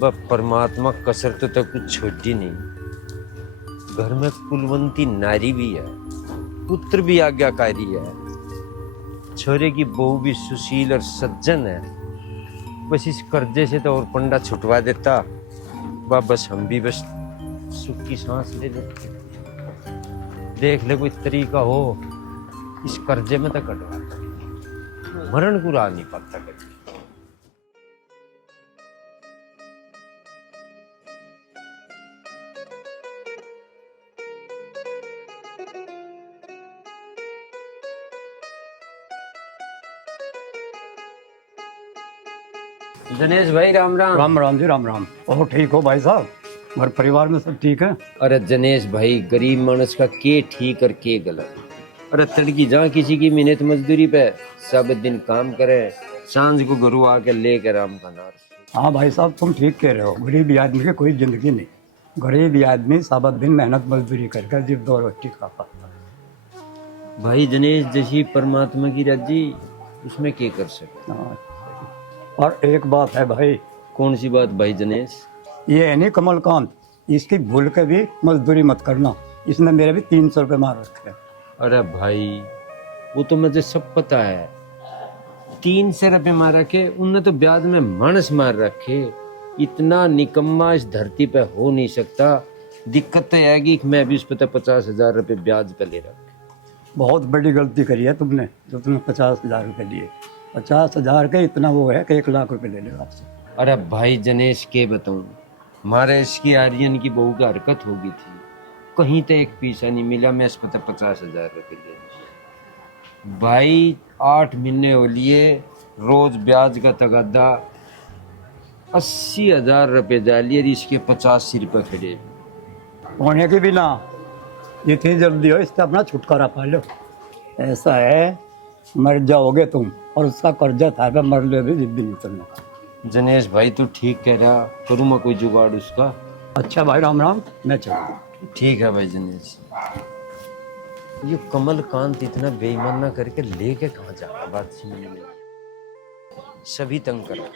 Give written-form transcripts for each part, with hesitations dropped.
वह परमात्मा कसरत तो कुछ छोटी नहीं। घर में कुलवंती नारी भी है, पुत्र भी आज्ञाकारी है, छोरे की बहू भी सुशील और सज्जन है। बस इस कर्जे से तो और पंडा छुटवा देता, बस हम भी बस सुख की सांस ले लेते। देख ले कोई तरीका हो इस कर्जे में तो कटवा, मरण को रहा नहीं पाता कभी। दिनेश भाई राम राम। राम राम जी, राम राम। और ठीक हो भाई साहब? घर परिवार में सब ठीक है? अरे दिनेश भाई, गरीब मानस का के ठीक और के गलत। अरे तड़की जहाँ किसी की मेहनत मजदूरी पे सब दिन काम करे, सांझ को गुरु आके लेकर राम का नार। हाँ भाई साहब, तुम ठीक कह रहे हो। गरीब आदमी की कोई जिंदगी नहीं। गरीब आदमी सारा दिन मेहनत मजदूरी करके जिब दो रोटी खा पाता है। भाई दिनेश, जैसी परमात्मा की रजी उसमें क्या कर सकते। हाँ। और एक बात है भाई। कौन सी बात भाई दिनेश? ये है नहीं कमलकांत, इसकी भूल के भी मजदूरी मत करना। इसने मेरे भी 300 रुपये मार रखे हैं। अरे भाई वो तो मुझे सब पता है। 300 रुपये मार रखे, उनने तो ब्याज में मानस मार रखे। इतना निकम्मा इस धरती पे हो नहीं सकता। दिक्कत तो आएगी कि मैं भी उस पर 50,000 रुपये ब्याज पे ले रखे। बहुत बड़ी गलती करी है तुमने, जो तुमने 50,000 रुपये लिए। 50,000 के इतना वो है कि 1 लाख रुपये ले लेगा आपसे। अरे भाई जनेश के बताऊं, हमारे इसकी आर्यन की बहू की हरकत हो गई थी, कहीं तो एक पैसा नहीं मिला। मैं इस पर 50,000 रुपये ले भाई। 8 महीने हो लिए, रोज ब्याज का तगादा 80,000 रुपये डालिए, इसके 85 रुपये खड़े होने की भी ना, जितनी जल्दी हो इससे अपना छुटकारा पा लो। ऐसा है, मर जाओगे तुम और उसका कर्जा था पे मर ले भी जिद्दी नहीं उतरना। जनेश भाई तू ठीक कह रहा, करूँ मैं कोई जुगाड़ उसका। अच्छा भाई, राम राम, मैं चलूँ। ठीक है भाई जनेश। ये कमलकांत इतना बेईमान ना करके लेके कहाँ जा रहा, बात समझ में नहीं। सभी तंग करो।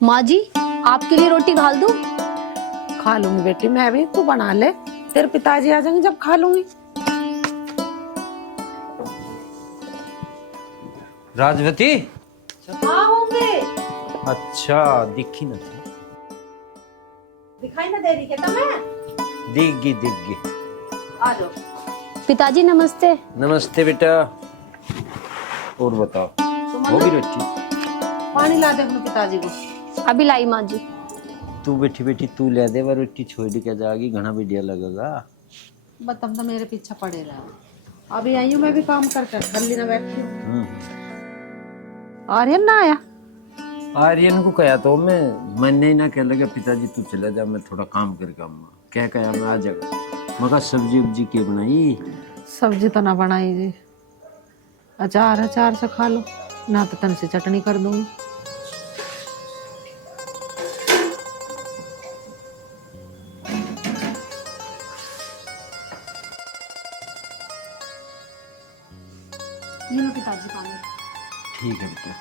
माँ जी, आपके लिए रोटी घाल दूं? खा लूंगी बेटी मैं भी, तू बना ले। तेरे पिताजी आ जाएंगे जब खा लूंगी। राजवती। हाँ होंगे। अच्छा दिखी ना थी। दिखाई ना दे रही क्या तुम्हें? दिख गई। आ जाओ। पिताजी नमस्ते। नमस्ते बेटा। और बताओ, होगी रोटी? पानी ला दे अपने पिताजी को। अभी लाई माँ जी। तू बैठी तू ले दे, वो रोटी छोड़ के जाएगी, घना बढ़िया लगेगा। बतम तो मेरे पीछे पड़े रहा। अभी आई हूँ मैं भी काम करके, गली ना बैठी हूँ। आर्यन ना आया? आर्यन को कहा तो मैंने ना कह लगा पिताजी तू चला जा, मैं थोड़ा काम करके आऊंगा। क्या कहा मैं आ जाएगा। मगर सब्जी उब्जी के बनाई? सब्जी तो ना बनाई जी, अचार से खा लो, ना तो तन से चटनी कर दूंगी। ये लो पिताजी पानी। ठीक है बेटा।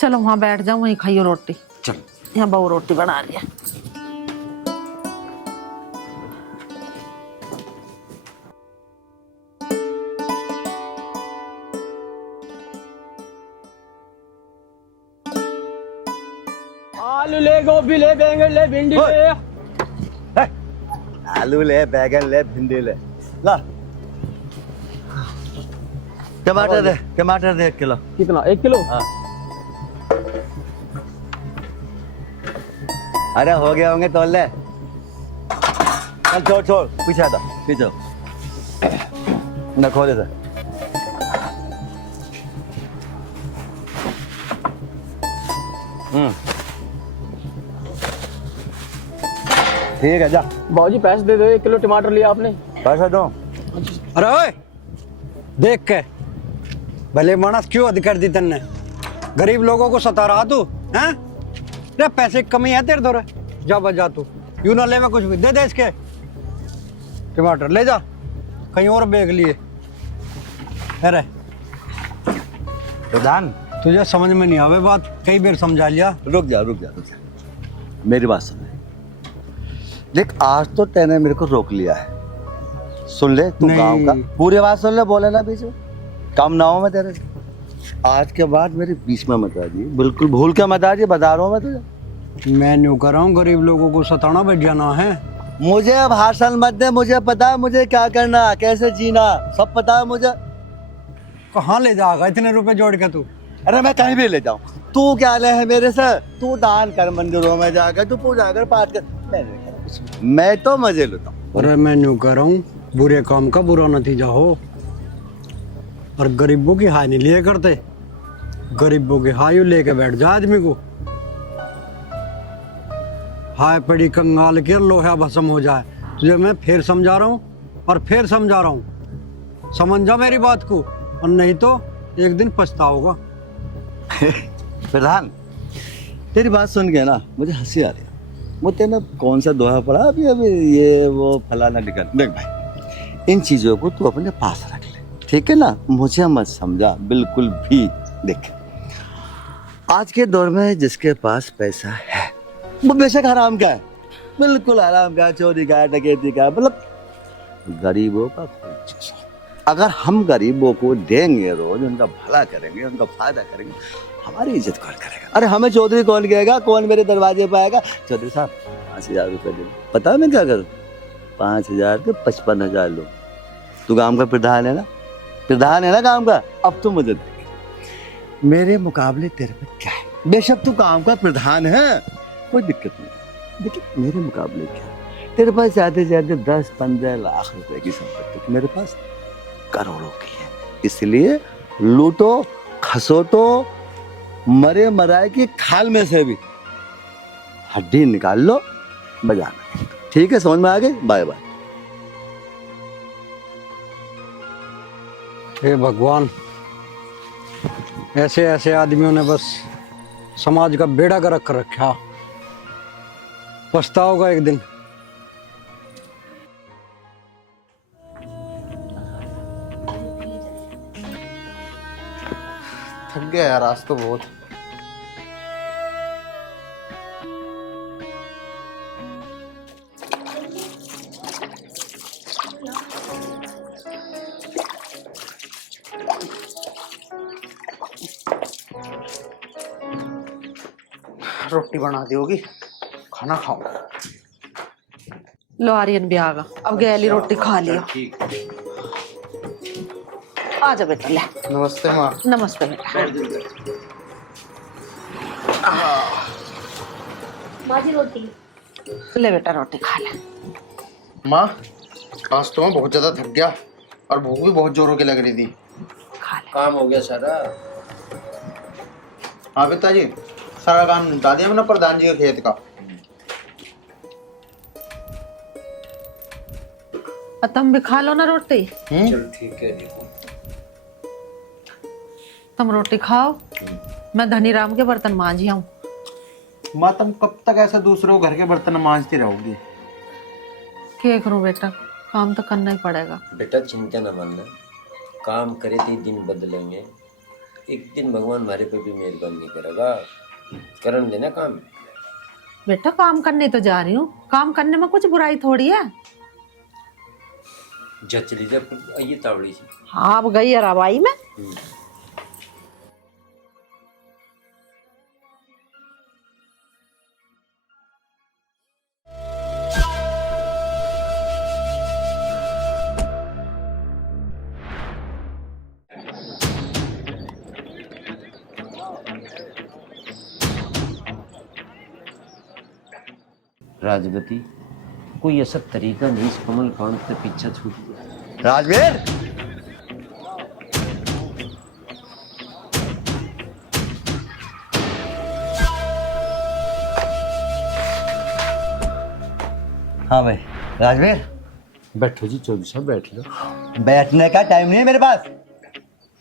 चलो वहाँ बैठ जाओ, वहीं खाइयो रोटी। चल। यहाँ बहू रोटी बना रही है। आलू ले, गोभी ले, बैंगन ले, भिंडी ले। आलू ले, बैगन ले, भिंडी ले। ला टमाटर दे 1 किलो। कितना? 1 किलो? हाँ। अरे हो गया होंगे तोल ले। चल छोड़ पीछे आता, पीछे न खोले था। ठीक है जा बाबूजी पैसे दे दो, 1 किलो टमाटर लिया आपने। पैसा दो। अरे ओए देख के भले मानस क्यों हद कर दी तन्ने? गरीब लोगों को सता रहा तू हैं? रे पैसे की कमी है तेरे दौरे, जा बजा तू यूं ना ले, मैं कुछ भी दे दे इसके टमाटर ले जा कहीं और बेच लिए। अरे प्रधान तुझे समझ में नहीं आवे बात, कई बार समझा लिया। रुक जा मेरी बात सुन ले। देख आज तो तैने मेरे को रोक लिया है, सुन ले तू नहीं। गांव का पूरी बात सुन ले, बोले ना बीच में कम ना हो मैं तेरे से। आज के बाद मेरे बीच में मत आ जी, बिल्कुल भूल के मत आ जी, बता रहा हूँ मैं तुझे। मैं न्यू कर रहा हूँ, गरीब लोगों को सताना बच जाना है। मुझे अब भाषण मत दे, मुझे पता है मुझे क्या करना, कैसे जीना, सब पता है मुझे। कहाँ ले जाएगा इतने रुपए जोड़ के तू? अरे मैं कहीं भी ले जाऊं, तू क्या ले है मेरे से? तू दान कर मंदिरों में जाकर, तू पूजा कर, पाठ कर, मैं तो मजे लेता हूँ। अरे मैं न्यू कर रहा हूँ, बुरे काम का बुरा नतीजा हो। और गरीबों की हाय नहीं लिए करते, गरीबों की हाय लेके बैठ जा आदमी को। हाय पड़ी कंगाल के लोहा भस्म हो जाए। तुझे मैं फिर समझा रहा हूँ और फिर समझा रहा हूँ, समझ जा मेरी बात को, और नहीं तो एक दिन पछताओगा। प्रधान तेरी बात सुन के ना मुझे हंसी आ रही है। वो तेने कौन सा दोहा पढ़ा अभी अभी, ये वो फलाना निकल। देख भाई इन चीजों को तू अपने पास रख ले, ठीक है ना, मुझे मत समझा बिल्कुल भी। देख आज के दौर में जिसके पास पैसा है वो बेशक हराम का है, बिल्कुल हराम का, चोरी का, डकैती का, मतलब गरीबों का कोई चीज हो। अगर हम गरीबों को देंगे, रोज उनका भला करेंगे, उनका फायदा करेंगे, हमारी इज्जत कौन करेगा? अरे हमें चौधरी कौन कहेगा? कौन मेरे दरवाजे पर आएगा, चौधरी साहब 5,000 रुपये दे। पता है मैं क्या करूँ? 5,000 के 55,000 लो। तू काम का प्रधान है ना, प्रधान है ना काम का, अब तो मुझे दे। मेरे मुकाबले तेरे पे क्या है? बेशक तू काम का प्रधान है, कोई दिक्कत नहीं, लेकिन मेरे मुकाबले क्या है? तेरे पास ज्यादा से ज्यादा 10-15 लाख रुपए की संपत्ति, मेरे पास करोड़ों की है। इसलिए लूटो खसोटो, मरे मराए की खाल में से भी हड्डी निकाल लो, बजाना। ठीक है, समझ में आ गई? Bye bye. हे भगवान, ऐसे ऐसे आदमियों ने बस समाज का बेड़ा गर्क कर रखा, पछताओगा एक दिन। थक गया यार आज तो बहुत। रोटी बना दी होगी, खाना खाऊंगा। लो आर्यन भी आ गया, अब गैली रोटी खा लियो। आ जा बेटा, ले। नमस्ते माँ। नमस्ते बेटा। माँ जी रोटी। ले बेटा रोटी खा ले। माँ आज तो मैं बहुत ज्यादा थक गया और भूख भी बहुत जोरों की लग रही थी। खा ले। काम हो गया सारा? हाँ पिताजी, सारा काम निपटा दिया मैंने प्रधान जी के खेत का। और तुम भी खा लो ना रोटी। चल ठीक है, देखो तुम रोटी खाओ, मैं धनीराम के बर्तन मांझी आऊं। माँ तुम कब तक ऐसे दूसरों को घर के बर्तन मांजती रहोगी? क्या करूं बेटा, काम तो करना ही पड़ेगा। बेटा चिंता न मानना, काम करे तो दिन बदलेंगे, एक दिन भगवान हमारे पे भी मेहरबानी करेगा। करन देना काम। बेटा काम करने तो जा रही हूँ, काम करने में कुछ बुराई थोड़ी है। जा चली जा, आइए तावड़ी से। हाँ अब गई है रवाई में। राजगति कोई ऐसा तरीका नहीं इस कमल कांत से पीछा छूट गया। राजवीर हाँ भाई राजवीर, बैठो जी चौधरी साहब, बैठ लो। बैठने का टाइम नहीं है मेरे पास।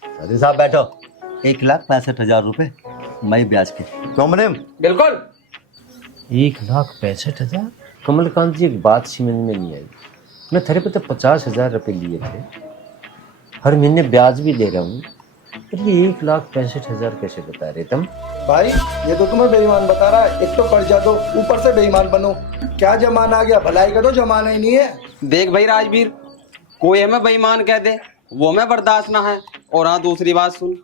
चौधरी साहब बैठो। 1,65,000 मई ब्याज के, क्यों मुनीम? बिल्कुल। 1,65,000? कमलकांत जी, एक बात समझ में नहीं आई। मैं तेरे पे तो 50,000 रुपये लिए थे, हर महीने ब्याज भी दे रहा हूँ, और ये 1,65,000 कैसे बता रहे तुम? भाई ये तो तुम्हें बेईमान बता रहा है। एक तो कर्जा दो, ऊपर से बेईमान बनो। क्या जमाना आ गया, भलाई का तो जमाना ही नहीं है। देख भाई राजवीर, कोई हमें बेईमान कह दे वो हमें बर्दाश्त ना है। और हाँ दूसरी बात सुन,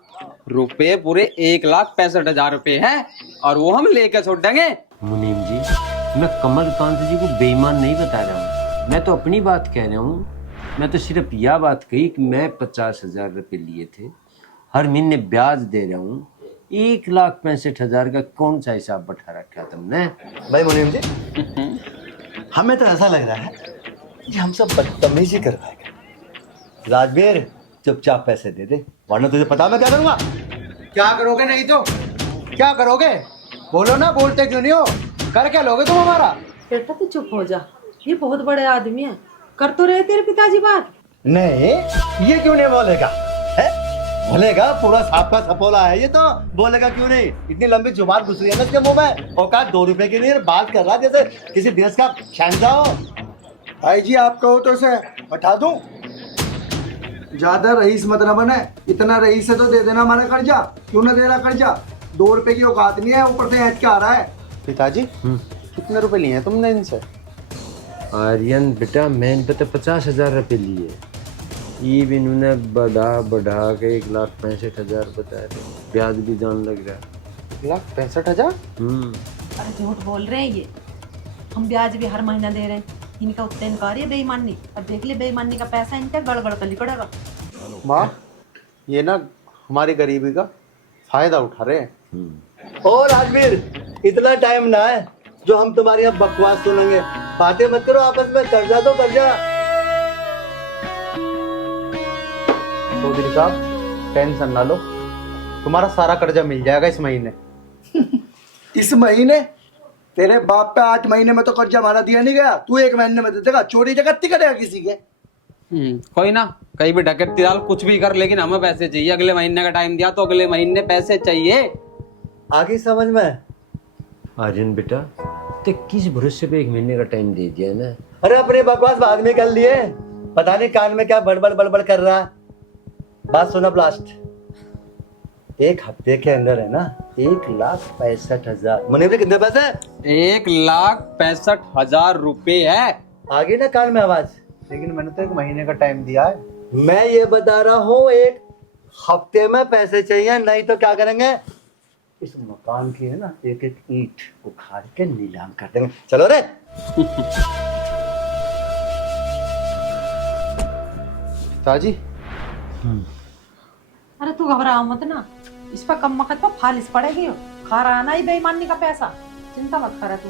रुपए पूरे 1,65,000 रुपए हैं और वो हम लेकर छोड़ देंगे। मुनीम जी, मैं कमलकांत जी को बेईमान नहीं बता रहा हूँ, मैं तो अपनी बात कह रहा हूँ। मैं तो सिर्फ यह बात कही कि मैं 50,000 रुपये लिए थे, हर महीने ब्याज दे रहा हूँ। 1,65,000 का कौन सा हिसाब बैठा रखा तुमने? भाई मुनीम जी, हमें तो ऐसा लग रहा है कि हम सब बदतमीजी करवाएगा। राजवीर चुपचाप पैसे दे दे, वरना तुझे पता मैं क्या करूंगा। क्या करोगे? नहीं तो क्या करोगे? बोलो ना, बोलते क्यों नहीं हो? कर क्या लोगे तुम हमारा? बेटा तू चुप हो जा, ये बहुत बड़े आदमी है, कर तो रहे तेरे पिताजी बात। नहीं, ये क्यों नहीं बोलेगा? है? बोलेगा, पूरा साफ का सपोला है ये तो। बोलेगा क्यों नहीं? इतनी लंबी जुबान घुस रही है ना इसके मुंह में। औकात 2 रुपए की नहीं, बात कर रहा है जैसे किसी देश का शहंशाह हो। भाई जी आप कहो तो इसे हटा दूं? ज्यादा रईस मत न बने। इतना रईस है तो दे देना हमारा कर्जा। क्यों ना दे रहा कर्जा? 2 रुपए की औकात नहीं है, ऊपर से ऐट के आ रहा है। पिताजी कितने रुपए लिए हैं तुमने इनसे? आर्यन बेटा, मैं इन पे तो 50,000 रुपये लिए, ये भी इन्होंने बढ़ा के 1,65,000 बता रहे, ब्याज भी जान लग रहा है। 1,65,000? अरे झूठ बोल रहे हैं ये, हम ब्याज भी हर महीना दे रहे हैं। इनका उत्ते इनकार है बेईमानी। अब देख ले बेईमानी का पैसा इनका गड़गड़ कर लिकड़ेगा। माँ, ये ना हमारी गरीबी का फायदा उठा रहे हैं। ओ राजवीर, इतना टाइम ना है जो हम तुम्हारी अब बकवास सुनेंगे। बातें मत करो आपस में, कर्जा दो कर्जा। चौधरी साहब टेंशन ना लो, तुम्हारा सारा कर्जा मिल जाएगा इस महीने। इस महीने? तेरे बाप पे 8 महीने में तो कर्जा हमारा दिया नहीं गया। तू 1 महीने में दे देगा? चोरी जगत्ती करेगा किसी के? कोई ना, कहीं भी डकैती डाल कुछ भी कर, लेकिन हमें पैसे चाहिए। अगले महीने का टाइम दिया तो अगले महीने पैसे चाहिए। आगे समझ में? आर्यन बेटा, तो किस भरोसे पे 1 महीने का टाइम दे दिया ना? अरे अपने बकवास बाद में कर लिए, पता नहीं कान में क्या बड़बड़ बड़बड़ कर रहा है। बात सुना ब्लास्ट, 1 हफ्ते के अंदर है ना 1,65,000। मुनीम जी कितने पैसे? 1,65,000 रुपए है। आगे ना कान में आवाज। लेकिन मैंने तो 1 महीने का टाइम दिया है। मैं ये बता रहा हूँ 1 हफ्ते में पैसे चाहिए, नहीं तो क्या करेंगे? इस मकान की है ना एक एक ईंट उखाड़ के नीलाम कर देंगे। चलो रे। पिताजी अरे तू घबरा मत ना, इस पर कम वक्त पर फालिस पड़ेगी। खा रहा ना ही बेईमानी का पैसा, चिंता मत कर तू।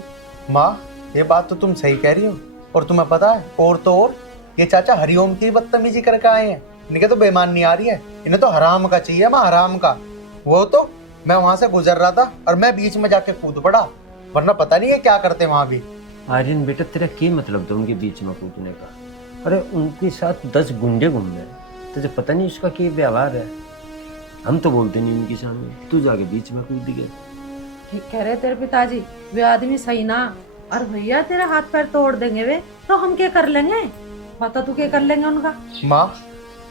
माँ, ये बात तो तुम सही कह रही हो। और तुम्हें पता है, और तो और ये चाचा हरिओम की बदतमीजी करके आए हैं। इनके तो बेईमान नहीं आ रही है, इन्हें तो हराम का चाहिए। माँ हराम का। वो तो मैं वहां से गुजर रहा था और मैं बीच में जाके कूद पड़ा, वरना पता नहीं है क्या करते वहां भी। आर्यन बेटा, तेरा क्या मतलब था उनके बीच में कूदने का? अरे उनके साथ 10 गुंडे घूम रहे, तुझे पता नहीं उसका क्या व्यवहार है? हम तो बोलते नहीं उनके सामने, तू जाके बीच में कूद गया। ठीक कह रहे तेरे पिताजी, वे आदमी सही ना। और भैया तेरे हाथ पैर तोड़ देंगे वे, तो हम क्या कर लेंगे? बता तू क्या कर लेंगे उनका? माँ,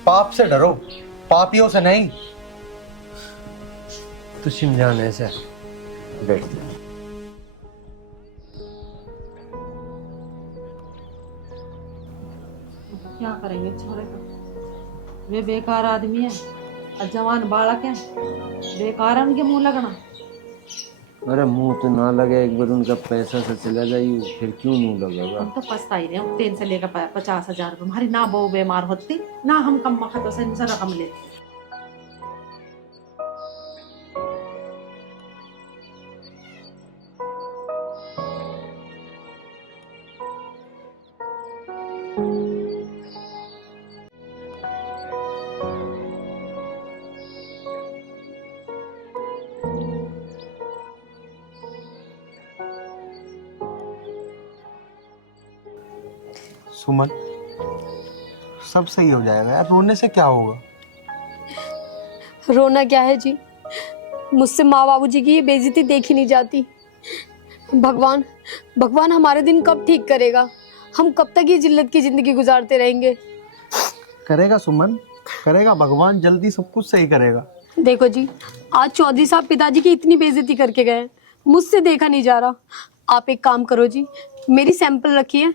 पाप से डरो, पापियों से नहीं। तू समझाने ऐसा बैठ जा। क्या करेंगे छोरे को, वे बेकार आदमी है और जवान बालक है, बेकार है उनके मुंह लगना। अरे मुंह तो ना लगे, एक बार उनका पैसा से चला जाइए, फिर क्यों मुंह लगेगा? हम तो पछता ही रहे हैं, 3 से लेकर 50,000 रुपये। हमारी ना बहू बीमार होती ना हम कम वक्त से इनसे रकम लेते। सुमन, सब सही हो जाएगा यार, रोने से क्या होगा? रोना क्या है जी, मुझसे माँ बाबूजी की ये बेइज्जती देखी नहीं जाती। भगवान भगवान हमारे दिन कब ठीक करेगा? हम कब तक ये जिल्लत की जिंदगी गुजारते रहेंगे? करेगा सुमन, करेगा, भगवान जल्दी सब कुछ सही करेगा। देखो जी, आज चौधरी साहब पिताजी की इतनी बेइज्जती करके गए, मुझसे देखा नहीं जा रहा। आप एक काम करो जी, मेरी सैंपल रखी है,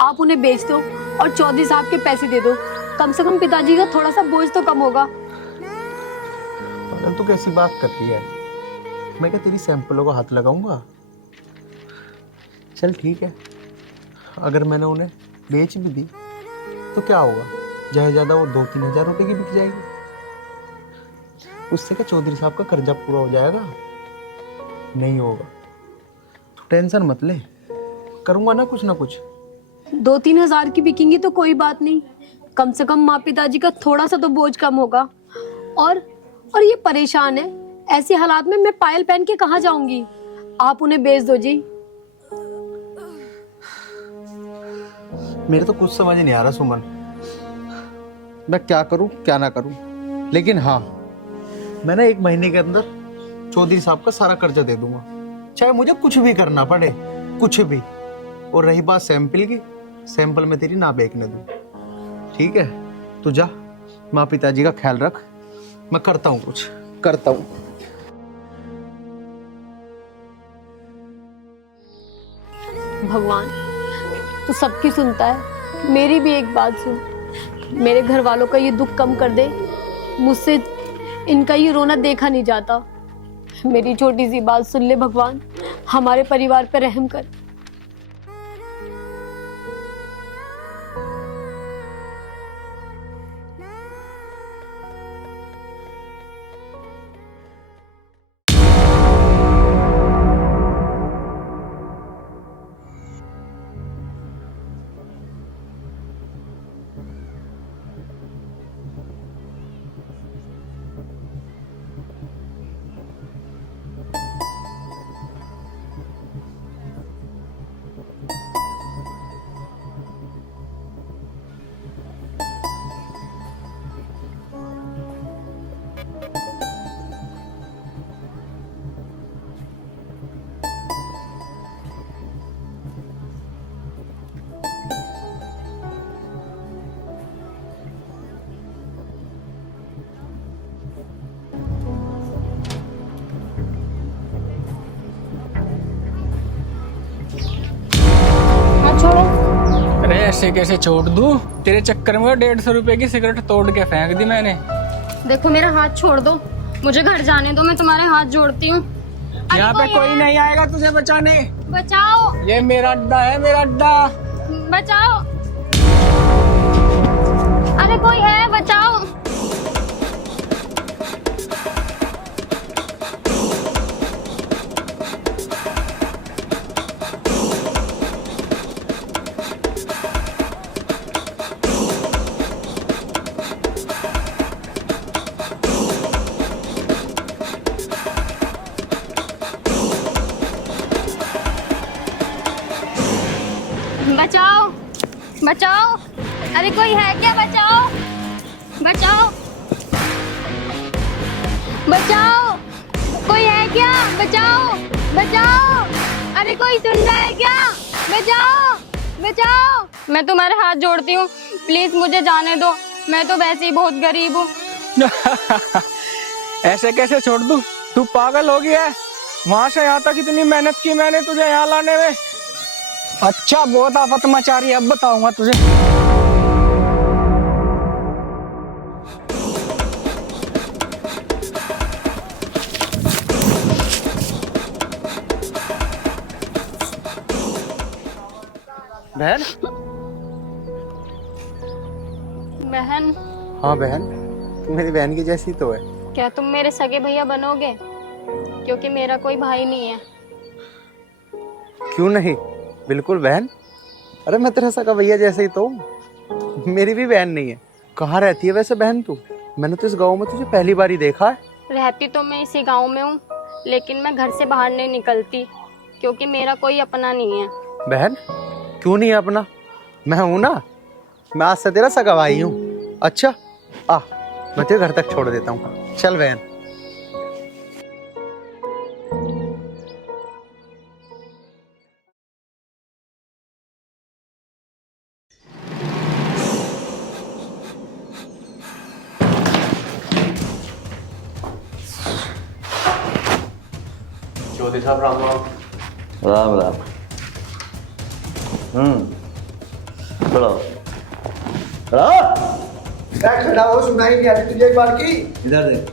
आप उन्हें बेच दो और चौधरी साहब के पैसे दे दो। कम से कम पिताजी का थोड़ा सा बोझ तो कम होगा। पागल, तू कैसी बात करती है? मैं क्या तेरी सैंपलों को हाथ लगाऊंगा? चल ठीक है, अगर मैंने उन्हें बेच भी दी तो क्या होगा? ज़्यादा वो 2-3 हज़ार रुपए की बिक जाएगी। उससे क्या चौधरी साहब का कर्जा पूरा हो जाएगा? नहीं होगा, तू टेंशन मत ले, करूंगा ना कुछ ना कुछ। 2-3 हज़ार की बिकेंगी तो कोई बात नहीं, कम से कम माँ पिताजी का थोड़ा सा तो बोझ कम होगा। और ये परेशान है, ऐसे हालात में मैं पायल पहन के कहाँ जाऊंगी? आप उन्हें बेच दो जी। मेरे तो कुछ समझ नहीं आ रहा सुमन, मैं क्या करूं क्या ना करूं। लेकिन हाँ, मैं ना 1 महीने के अंदर चौधरी साहब का सारा कर्जा दे दूंगा, चाहे मुझे कुछ भी करना पड़े, कुछ भी। और रही बात सैंपल की, सैंपल में तेरी ना बेचने दूं, ठीक है? तू जा, माँ पिताजी का ख्याल रख, मैं करता हूँ, कुछ करता हूँ। भगवान तू सबकी सुनता है, मेरी भी एक बात सुन। मेरे घर वालों का ये दुख कम कर दे, मुझसे इनका ये रोना देखा नहीं जाता। मेरी छोटी सी बात सुन ले भगवान, हमारे परिवार पर रहम कर। अरे ऐसे कैसे छोड़ दूं? तेरे चक्कर में 150 रुपए की सिगरेट तोड़ के फेंक दी मैंने। देखो मेरा हाथ छोड़ दो, मुझे घर जाने दो, मैं तुम्हारे हाथ जोड़ती हूँ। यहाँ पे कोई नहीं आएगा तुझे बचाने। बचाओ, ये मेरा अड्डा है, मेरा अड्डा। बचाओ, अरे कोई है, बचाओ। बचाओ, बचाओ, अरे कोई है क्या? बचाओ, बचाओ, बचाओ, कोई है क्या? बचाओ, बचाओ, अरे कोई सुन रहा है क्या? बचाओ, बचाओ। मैं तुम्हारे हाथ जोड़ती हूँ, प्लीज मुझे जाने दो, मैं तो वैसे ही बहुत गरीब हूँ। ऐसे कैसे छोड़ दूं? तू पागल हो गया है? वहां से यहाँ तक इतनी मेहनत की मैंने तुझे यहाँ लाने में। अच्छा बहुत आफत मचा रही है, अब बताऊंगा तुझे। बहन? बहन? हाँ बहन, तू मेरी बहन की जैसी तो है। क्या तुम मेरे सगे भैया बनोगे? क्योंकि मेरा कोई भाई नहीं है। क्यों नहीं, बिल्कुल बहन। अरे मैं तेरा सगा भैया जैसे ही तो हूँ। मेरी भी बहन नहीं है। कहाँ रहती है वैसे बहन तू? मैंने तो इस गांव में तुझे पहली बार ही देखा है। रहती तो मैं इसी गांव में हूँ, लेकिन मैं घर से बाहर नहीं निकलती क्योंकि मेरा कोई अपना नहीं है। बहन क्यों नहीं है अपना? मैं हूं ना, मैं आज से तेरा सगा भाई हूँ। अच्छा आ, मैं तेरे घर तक छोड़ देता हूँ, चल बहन। चौधरी साहब राम राम। राम राम। खड़ा हो। खड़ा हो। मैं खड़ा हो, सुनाई नहीं आ रही तुझे एक बार की? इधर देख।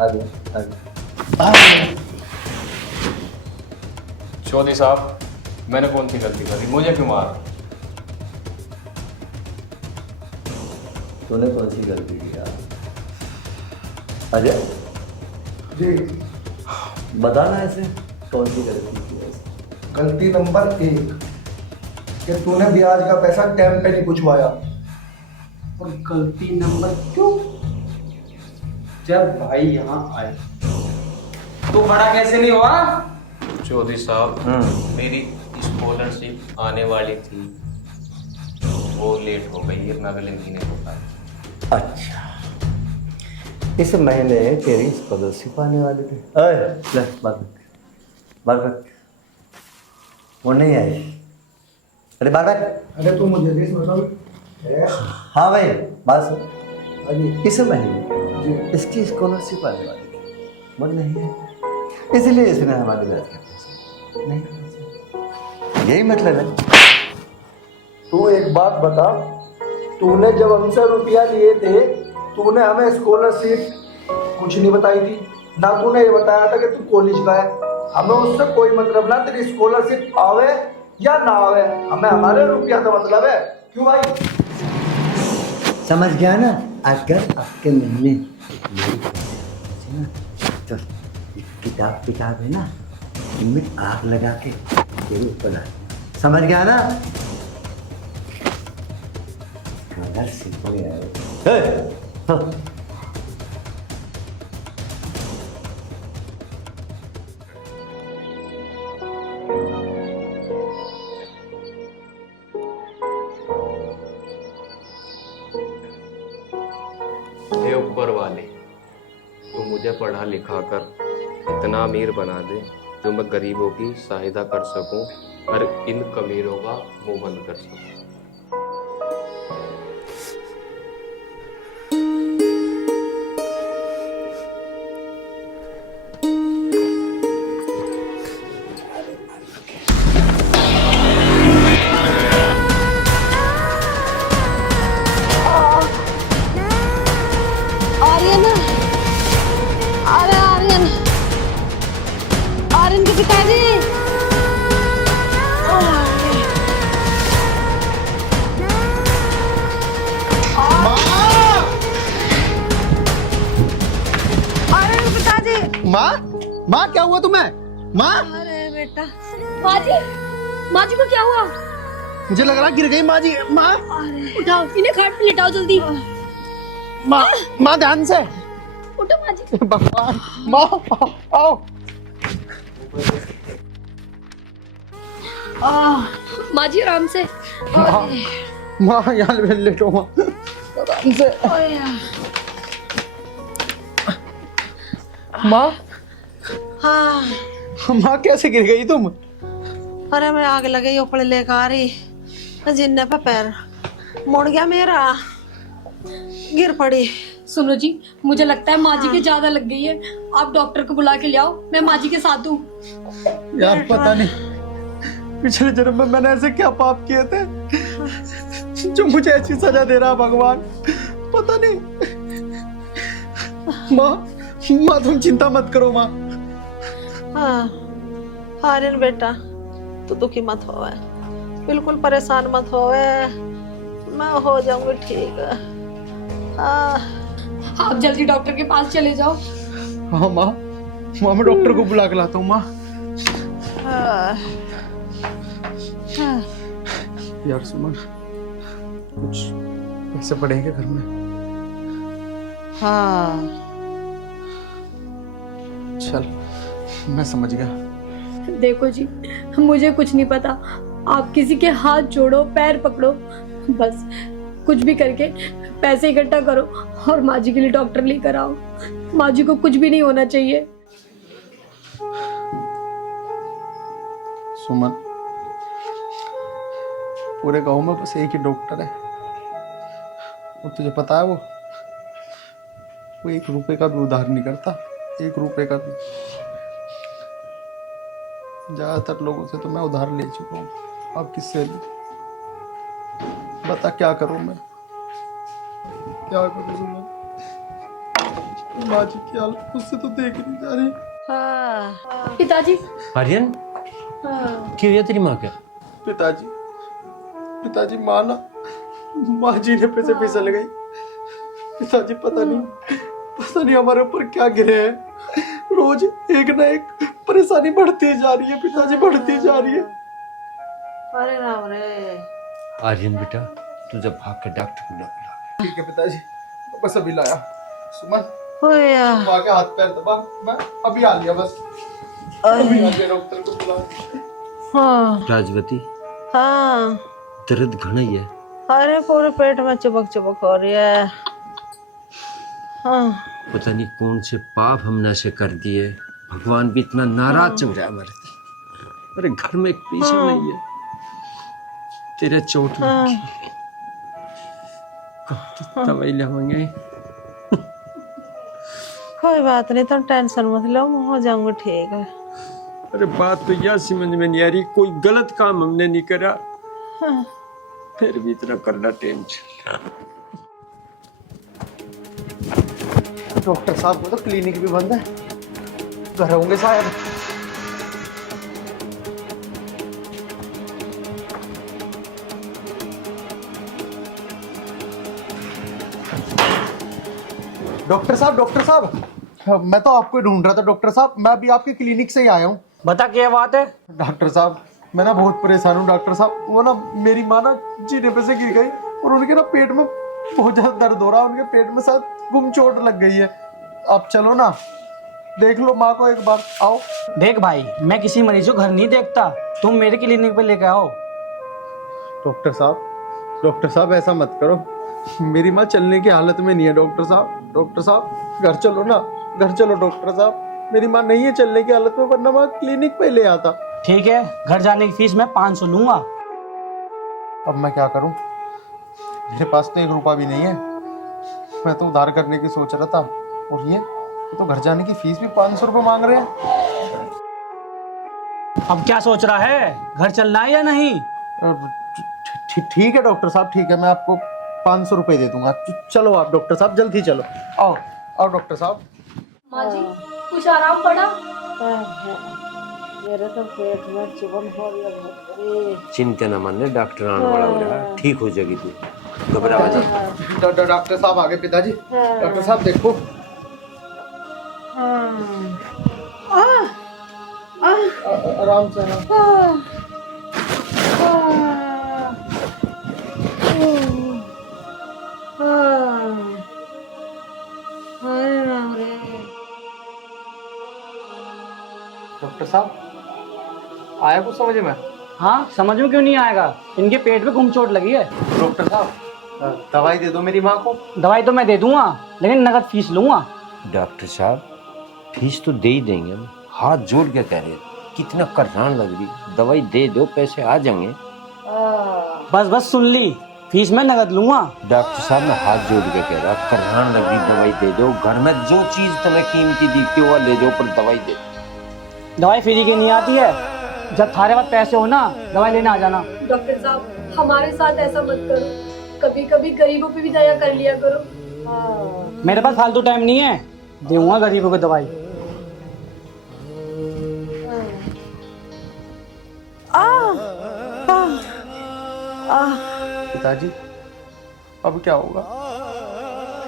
आगे आगे। चौधरी साहब, मैंने कौन सी गलती करी, मुझे क्यों मारा? तूने कौन सी गलती की यार? अजय जी, बताना ऐसे कौन सी गलती की ऐसे? गलती नंबर 1 कि तूने ब्याज का पैसा टाइम पे नहीं पूछवाया। और गलती नंबर 2, जब भाई यहाँ आए तो बड़ा कैसे नहीं हुआ? चौधरी साहब, मेरी स्कॉलरशिप आने वाली थी, वो लेट हो गई है, मैं अगले महीने को पाई। अच्छा, इस महीने तेरी स्कॉलरशिप आने वाली थी। अरे ले बात कर। वो नहीं आई। अरे बात कर। अरे तू मुझे देख बताओ। हाँ भाई, बात सुन। अभी इस महीने इसकी स्कॉलरशिप आने वाली थी, वो नहीं है, इसलिए इसने हमारे ब्याज का पैसा नहीं। यही मतलब है। तू एक बात बता, तूने जब हमसे रुपया लिए थे, तूने हमें स्कॉलरशिप कुछ नहीं बताई थी, ना तूने ये बताया था कि तू कॉलेज का है। हमें उससे कोई मतलब ना, तेरी स्कॉलरशिप आवे या ना आवे, हमें हमारे रुपया का मतलब है। क्यों भाई? समझ गया ना? अगर आपके महीने मेरी ना, तो किताब है ना, इनमें आग लगा के तेरे ऊपर आ। समझ गया ना? स्कॉलरशिप ले आए। हे ऊपर वाले, तो मुझे पढ़ा लिखा कर इतना अमीर बना दे जो मैं गरीबों की सहायता कर सकूं और इन कमीरों का मुंह बंद कर सकूं। आर्यन, अरे आर्यन, आर्यन के पिताजी। आर्यन के पिताजी। माँ, माँ क्या हुआ तुम्हें? माँ, अरे बेटा, माँ जी, माँ जी को क्या हुआ? मुझे लग रहा गिर गई माँ जी। माँ, उठाओ, इन्हें खाट पे लिटाओ जल्दी। माँ, माँ ध्यान से। उठो माँ जी। भगवान, माँ आओ। माँ जी आराम से। माँ यहाँ लेटो माँ, आराम से। माँ, हाँ, माँ कैसे गिर गई तुम? अरे मैं आग लगे ऊपर लेकर आ रही, जिन्ने पे पैर मुड़ गया मेरा, गिर पड़ी। सुनो जी, मुझे लगता है माँ जी के ज्यादा लग गई है। आप डॉक्टर को बुला के ले आओ, मैं माँ जी के साथ हूँ। यार पता नहीं पिछले जन्म में मैंने ऐसे क्या पाप किए थे जो मुझे ऐसी सजा दे रहा भगवान, पता नहीं। माँ तुम चिंता मत करो माँ। हाँ, आर्यन बेटा, तू दुखी मत होवे, बिल्कुल परेशान मत होवे, मैं हो जाऊंगी ठीक। आप जल्दी डॉक्टर के पास चले जाओ। हाँ माँ, मैं डॉक्टर को बुला के लाता हूँ माँ। यार सुमन, कुछ पैसे पड़ेंगे घर में? हाँ, चल मैं समझ गया। देखो जी, मुझे कुछ नहीं पता, आप किसी के हाथ जोड़ो, पैर पकड़ो, बस कुछ भी करके पैसे इकट्ठा करो और माँ जी के लिए डॉक्टर लेकर आओ। माँ जी को कुछ भी नहीं होना चाहिए। सुमन, पूरे गांव में बस एक ही डॉक्टर है, और तुझे पता है वो 1 रुपए का भी उधार नहीं करता, 1 रुपए का भी। ज्यादातर लोगों से तो मैं उधार ले चुका हूँ, अब किससे लूं? बता क्या करूं मैं, क्या करूं सुमन? माँ जी की हालत मुझसे तो देख नहीं जा रही। पिताजी। आर्यन क्यों हुआ तेरी माँ क्या? पिताजी माँ ना, माँ जी ने पैसे फिसल गई। पिताजी पता नहीं हमारे ऊपर क्या गिरे हैं, रोज एक ना एक परेशानी बढ़ती जा रही है पिताजी, बढ़ती जा रही है। अरे राम रे। आर्यन बेटा तू जब भाग के डॉक्टर को बुला। ठीक है पिताजी, बस अभी लाया। सुमन, होया। माँ के हाथ पैर दबा, मैं अभी आ लिया, बस अभी आ गया, डॉक्टर को बुला। हाँ राजवती हाँ। दर्द घना ही है। अरे पूरे पेट में चुबक हो रही है। हाँ। पता नहीं कौन से पाप हमने से कर दिए, भगवान भी इतना नाराज चल रहा है हमारे से। अरे घर में एक पैसा नहीं है, तेरे चोट लगी। कब दवाई लाएंगे? कोई बात नहीं, तुम टेंशन मत लो, मैं हो जाऊंगा ठीक है। अरे बात तो यह समझ में नहीं आ रही, कोई गलत काम हमने नहीं करा, हाँ। फिर भी इतना करना टेंशन। डॉक्टर साहब को तो क्लिनिक भी बंद है, घर होंगे शायद। डॉक्टर साहब, मैं तो आपको ही ढूंढ रहा था डॉक्टर साहब, मैं अभी आपके क्लिनिक से ही आया हूँ। बता क्या बात है? डॉक्टर साहब मैं ना बहुत परेशान हूँ डॉक्टर साहब, वो ना मेरी माँ ना जीने पे से गिर गई और उनके ना पेट में बहुत ज्यादा दर्द हो रहा है, उनके पेट में शायद गुम चोट लग गई है। आप चलो ना, देख लो माँ को एक बार, आओ। देख भाई, मैं किसी मरीज को घर नहीं देखता, तुम मेरे क्लिनिक पे लेके आओ। डॉक्टर साहब ऐसा मत करो, मेरी माँ चलने की हालत में नहीं है। डॉक्टर साहब घर चलो ना, घर चलो डॉक्टर साहब, मेरी माँ नहीं है चलने की हालत में, वरना मैं क्लिनिक पे ले आता। ठीक है, घर जाने की फीस मैं 500 लूंगा। अब मैं क्या करूं, मेरे पास तो 1 रुपया भी नहीं है, मैं तो उधार करने की सोच रहा था, और ये तो घर जाने की फीस भी 500 रुपये मांग रहे हैं। अब क्या सोच रहा है, घर चलना है या नहीं? ठीक है डॉक्टर साहब, ठीक है, मैं आपको 500 रुपये दे दूंगा। चलो आप डॉक्टर साहब, जल्दी चलो, आओ आओ डॉक्टर साहब। माँ जी कुछ आराम पड़ा? मेरे तो पेट में चुभन हो रही है। चिंता न मानने, डॉक्टर आने वाला हो रहा है, ठीक हो जाएगी तू, घबरा मत। डॉक्टर साहब आ गए पिताजी। डॉक्टर साहब देखो। आराम से डॉक्टर साहब आया कुछ समझ में? हाँ, समझ में क्यों नहीं आएगा, इनके पेट में गुमचोट लगी है। डॉक्टर साहब दवाई दे दो मेरी माँ को। दवाई तो मैं दे दूंगा, लेकिन नगद फीस लूंगा। डॉक्टर साहब फीस तो दे ही देंगे हम, हाथ जोड़ के कह रहे, कितना करान लग रही, दवाई दे दो, पैसे आ जाएंगे। बस सुन ली, फीस मैं नगद लूंगा। डॉक्टर साहब मैं हाथ जोड़ के कह रहा, करान लग रही, दवाई दे दो, घर में जो चीज तुम्हें कीमती दिखती हो ले जाओ, पर दवाई दे दो। दवाई फ्री की नहीं आती है, जब थारे पास पैसे हो ना दवाई लेने आ जाना। डॉक्टर साहब हमारे साथ ऐसा मत करो, कभी कभी गरीबों पे भी दया कर लिया करो। मेरे पास फालतू टाइम नहीं है, दूंगा गरीबों को दवाई। पिताजी अब क्या होगा,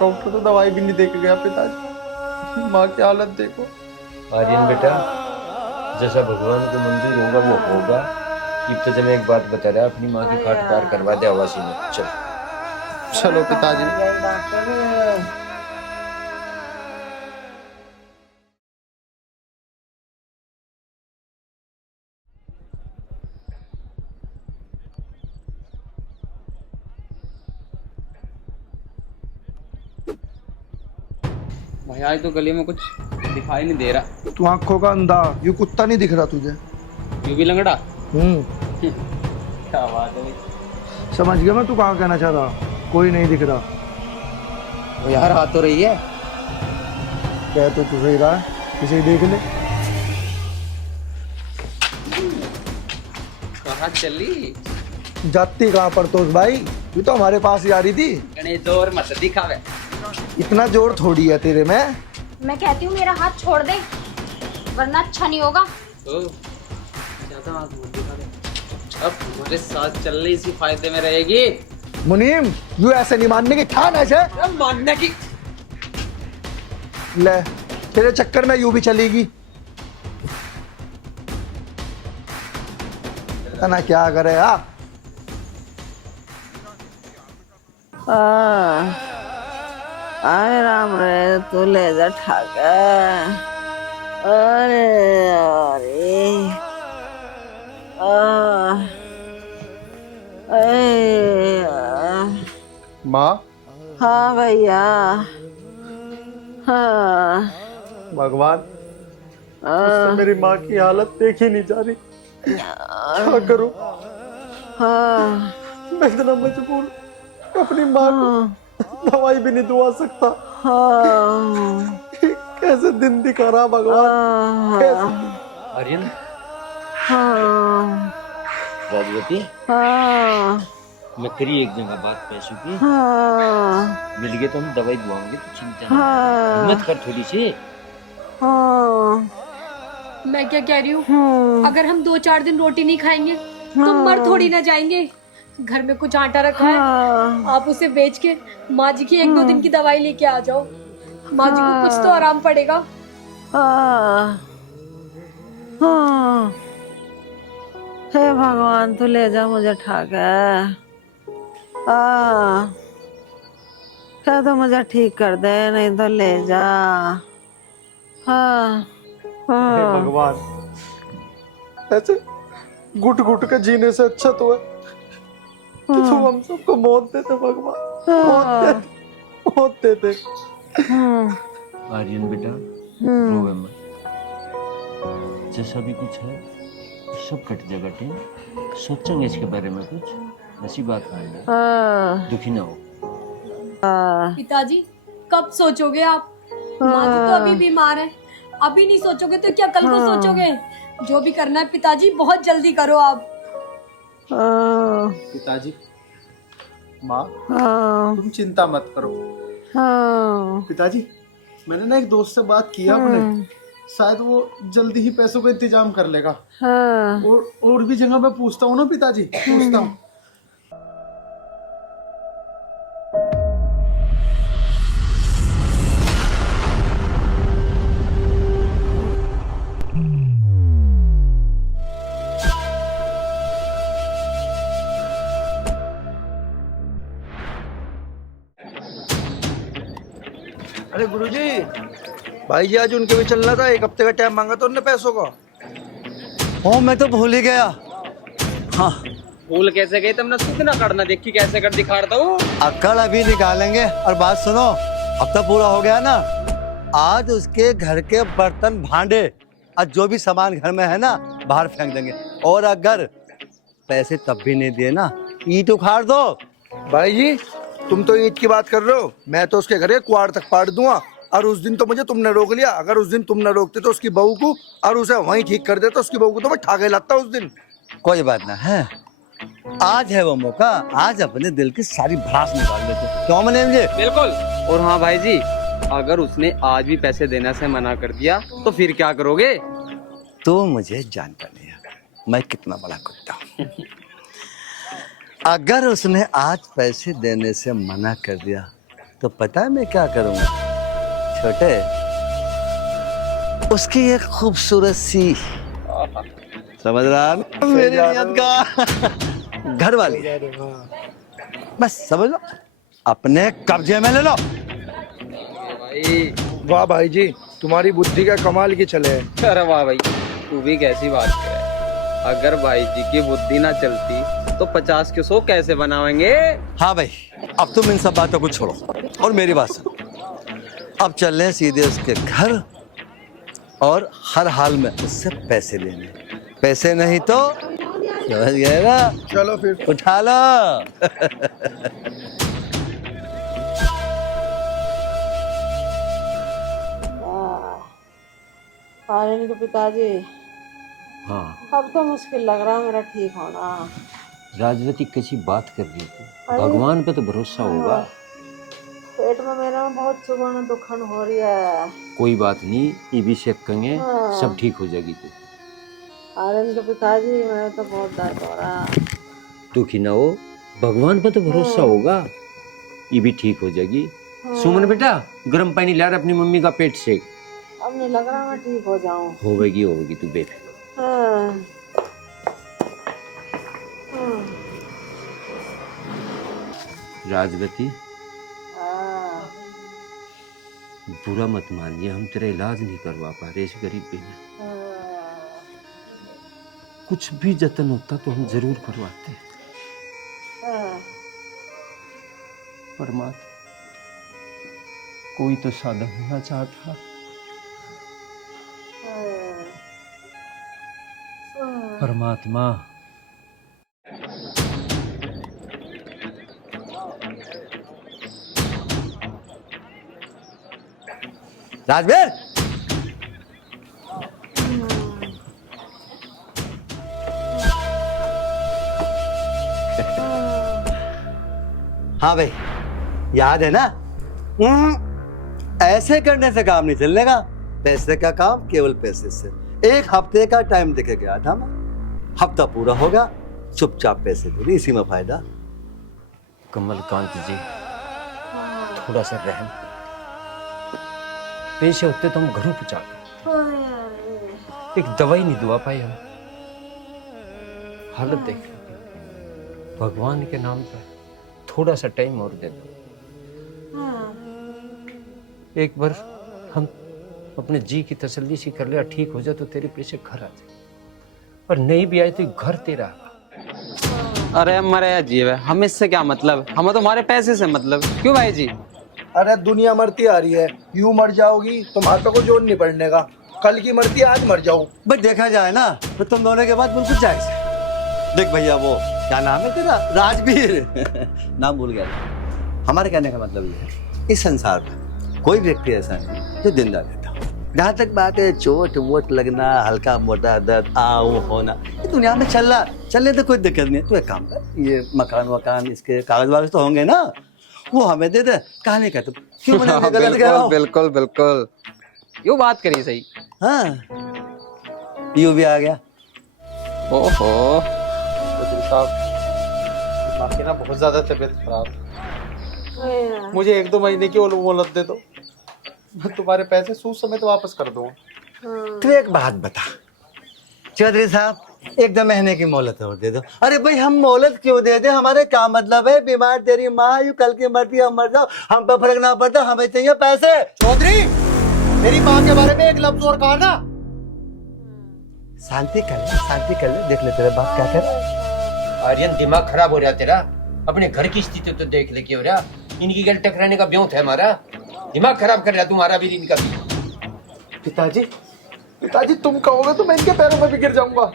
डॉक्टर तो दवाई भी नहीं दे के गया पिताजी, माँ की हालत देखो। आर्यन बेटा जैसा भगवान को मंजूर होगा वो होगा। ये तो जब एक बात बता रहा, अपनी माँ की खाट पार करवा दे आवासी में। चलो पिताजी। भाई आज तो गली में कुछ दिखाई नहीं दे रहा। तू आंखों का अंधा, ये कुत्ता नहीं दिख रहा तुझे? यू भी लंगड़ा। क्या बात है भाई। समझ गया मैं तू कहाँ कहना चाह रहा। कोई नहीं दिख रहा। वो यार आ तो रही है। क्या तो तू सही रहा है, किसे देख ले। कहाँ चली? जाती कहाँ पर तो भाई, ये तो हमारे पास ही आ रही थी। गणेश जोर मत दिखावे। इतना जोर थोड़ी है तेरे में। मैं कहती हूँ मेरा हाथ छोड़ दे, वरना अच्छा नहीं होगा। ज्यादा हाथ मत दिखा दे। अब तुम्हारे साथ चल रही इसी फायदे में रहेगी। मुनीम, यू ऐसे नहीं मानने की ठान ऐसे। मानने की ले, तेरे चक्कर में यू भी चलेगी। ना क्या करे आप। आए राम रे, तू ले जा ठाके। अरे अरे माँ। हाँ भैया। हाँ भगवान, उससे मेरी माँ की हालत देखी नहीं जा रही। क्या करूं? हाँ मैं इतना मजबूर, अपनी माँ को दवाई भी नहीं दुआ सकता। हाँ कैसे दिन दिखा रहा भगवान। कैसे? आर्यन, हाँ राजवती, हाँ मैं करी एक जगह बात पैसों की। हाँ मिल गए तो हम दवाई दुआएंगे, तो चिंता हाँ। नहीं। हिम्मत कर थोड़ी सी। हाँ मैं क्या कह रही हूँ, अगर हम 2-4 दिन रोटी नहीं खाएंगे तो मर थोड़ी ना जाएंगे। घर में कुछ आटा रखा है, आप उसे बेच के माँ जी की 1-2 दिन की दवाई लेके आ जाओ। माँ जी को कुछ तो आराम पड़ेगा। हे भगवान, तू ले जा मुझे ठाके। क्या तो मुझे ठीक कर दे, नहीं तो ले जा। हे भगवान, ऐसे घुट घुट के जीने से अच्छा तो है कि तू हम सबको मौत देते भगवान। मौत देते। आर्यन बेटा, रोवे मत। जैसा भी कुछ है सब कट जाएगा। ठीक, सोचेंगे इसके बारे में कुछ। ऐसी बात नहीं है, दुखी ना हो। पिताजी कब सोचोगे आप? माँ जी तो अभी बीमार है, अभी नहीं सोचोगे तो क्या कल को सोचोगे? जो भी करना है पिताजी बहुत जल्दी करो आप। पिताजी, माँ, तुम चिंता मत करो। पिताजी, मैंने ना एक दोस्त से बात की अपने, शायद वो जल्दी ही पैसों का इंतजाम कर लेगा। और भी जगह मैं पूछता हूँ ना पिताजी, पूछता हूँ। अरे गुरुजी, भाई जी आज उनके भी चलना था। 1 हफ्ते का टाइम मांगा था उनने पैसों का। ओ मैं तो भूल ही गया। हाँ, भूल कैसे गए तुमने? खुद ना करना, देखी कैसे कर दिखाता हूँ। अक्कड़ अभी निकालेंगे। और बात सुनो, अब तो पूरा हो गया ना। आज उसके घर के बर्तन भांडे और जो भी सामान घर में है ना, बाहर फेंक देंगे। और अगर पैसे तब भी नहीं दिए ना, ईंट उखाड़ दो। भाई जी, तुम तो ईंट की बात कर रहे हो, मैं तो उसके घर के कुआड़ तक पाड़ दूंगा। और उस दिन तो मुझे तुमने रोक लिया। अगर उस दिन तुम न रोकते तो उसकी बहू को, और उसे वहीं ठीक कर देता, उसकी बहू को तो मैं ठाके लाता उस दिन। कोई बात ना है, आज है वो मौका। आज अपने दिल की सारी भड़ास निकाल लेते। क्यों मनीम जी? बिल्कुल। और हाँ भाई जी, अगर उसने आज भी पैसे देने से मना कर दिया तो फिर क्या करोगे? तो मुझे जानता नहीं है मैं कितना बड़ा कुत्ता हूँ। अगर उसने आज पैसे देने से मना कर दिया तो पता है मैं क्या करूँगा? छोटे, उसकी एक खूबसूरत सी, समझ रहा ना, मेरी नियत का घर वाली है। बस समझ लो, अपने कब्जे में ले लो। वाह भाई जी, तुम्हारी बुद्धि का कमाल की चले है। अरे वाह भाई, तू भी कैसी बात करे। अगर भाई जी की बुद्धि ना चलती तो 50 के 100 कैसे बनाएंगे? हाँ भाई, अब तुम इन सब बातों को छोड़ो और मेरी बात सुनो। अब चल रहे हैं सीधे उसके घर और हर हाल में उससे पैसे लेने। पैसे नहीं तो समझ गए ना? चलो फिर। उठा लो। आर्यन के पिताजी, हाँ अब तो मुश्किल लग रहा है मेरा ठीक होना। राजवती कैसी बात कर रही थी? भगवान पे तो भरोसा होगा। पेट में मेरा बहुत चुभन दुखन हो रही है। कोई बात नहीं, ये भी चेक करेंगे, सब ठीक हो जाएगी। तू आर्यन के पिताजी, मेरा तो बहुत दर्द हो रहा। दुखी ना हो, भगवान पे तो भरोसा होगा, ये भी ठीक हो जाएगी। सुमन बेटा, गर्म पानी ला रहा अपनी मम्मी का पेट सेक। अब नहीं लग रहा मैं ठीक हो जाऊं। होगी तू बेफिक्र। राजवती, बुरा मत मानिए, हम तेरा इलाज नहीं करवा पा रहे इस गरीबी में। कुछ भी जतन होता तो हम जरूर करवाते। परमात्मा, कोई तो साधन होना चाहता। परमात्मा, राजवीर, हाँ भाई, याद है ना? ऐसे करने से काम नहीं चलने का। पैसे का काम केवल पैसे से। एक हफ्ते का टाइम देके गया था मैं, हफ्ता पूरा होगा, चुपचाप पैसे दे दी, इसी में फायदा। कमलकांत जी, थोड़ा सा रहम। पैसे होते तो हम घरों पहुंचा एक दवाई नहीं दुआ पाई हम। हालत देख लो, भगवान के नाम पर थोड़ा सा टाइम और दे दो। एक बार हम अपने जी की तसल्ली सी कर लिया, ठीक हो जाए तो तेरे पैसे घर आ जाए, और नहीं भी आए तो घर तेरा। अरे मरे जीव है, हम इससे क्या मतलब? हमें तो हमारे पैसे से मतलब। क्यों भाई जी? अरे दुनिया मरती आ रही है, यूं मर जाओगी तो माता को जोड़ नहीं पड़ने का। कल की मरती आज मर जाऊं। बट देखा जाए ना तो तुम दोनों के बाद बिल्कुल जायज है। देख भैया, वो क्या नाम है तेरा? राजवीर। नाम भूल गया। हमारे कहने का मतलब ये है, इस संसार में कोई व्यक्ति ऐसा नहीं जो जिंदा रहता। जहाँ तक बात है चोट वोट लगना, हल्का मोटा दर्द आओ होना, ये दुनिया में चल रहा, चलने तो कोई दिक्कत नहीं है। तू एक काम कर, ये मकान वकान इसके कागज वागज तो होंगे ना, वो हमें दे दे। कहानी कहते क्यों मैंने गलत कह रहा हूं? बिल्कुल बिल्कुल, यूं बात करी सही। हाँ, यू भी आ गया। ओहो, आपकी ना बहुत ज्यादा तबीयत खराब। मुझे 1-2 महीने की और मोहलत दे दो, मैं तुम्हारे पैसे सूद समेत वापस कर दूंगा। तू एक बात बता चौधरी साहब, 1-2 महीने की मोहलत और दे दो। अरे भाई, हम मोहलत क्यों दे दे? हमारे क्या मतलब है? बीमार तेरी माँ, यू कल की मरती है, मर जाओ, हम पे फर्क ना पड़ता, हमें चाहिए पैसे। चौधरी, मेरी माँ के बारे में एक लफ्ज और कहा ना। शांति कर ले, शांति कर ले, देख ले तेरे बाप क्या कर रहा है। आर्यन, दिमाग खराब हो रहा तेरा। अपने घर की स्थिति तो देख ले, क्या हो रहा? इनकी गल टकराने का ब्यों था हमारा। दिमाग खराब कर रहा तुम्हारा भी, इनका भी। पिताजी, पिताजी तुम कहोगे तो मैं इनके पैरों में भी गिर जाऊंगा।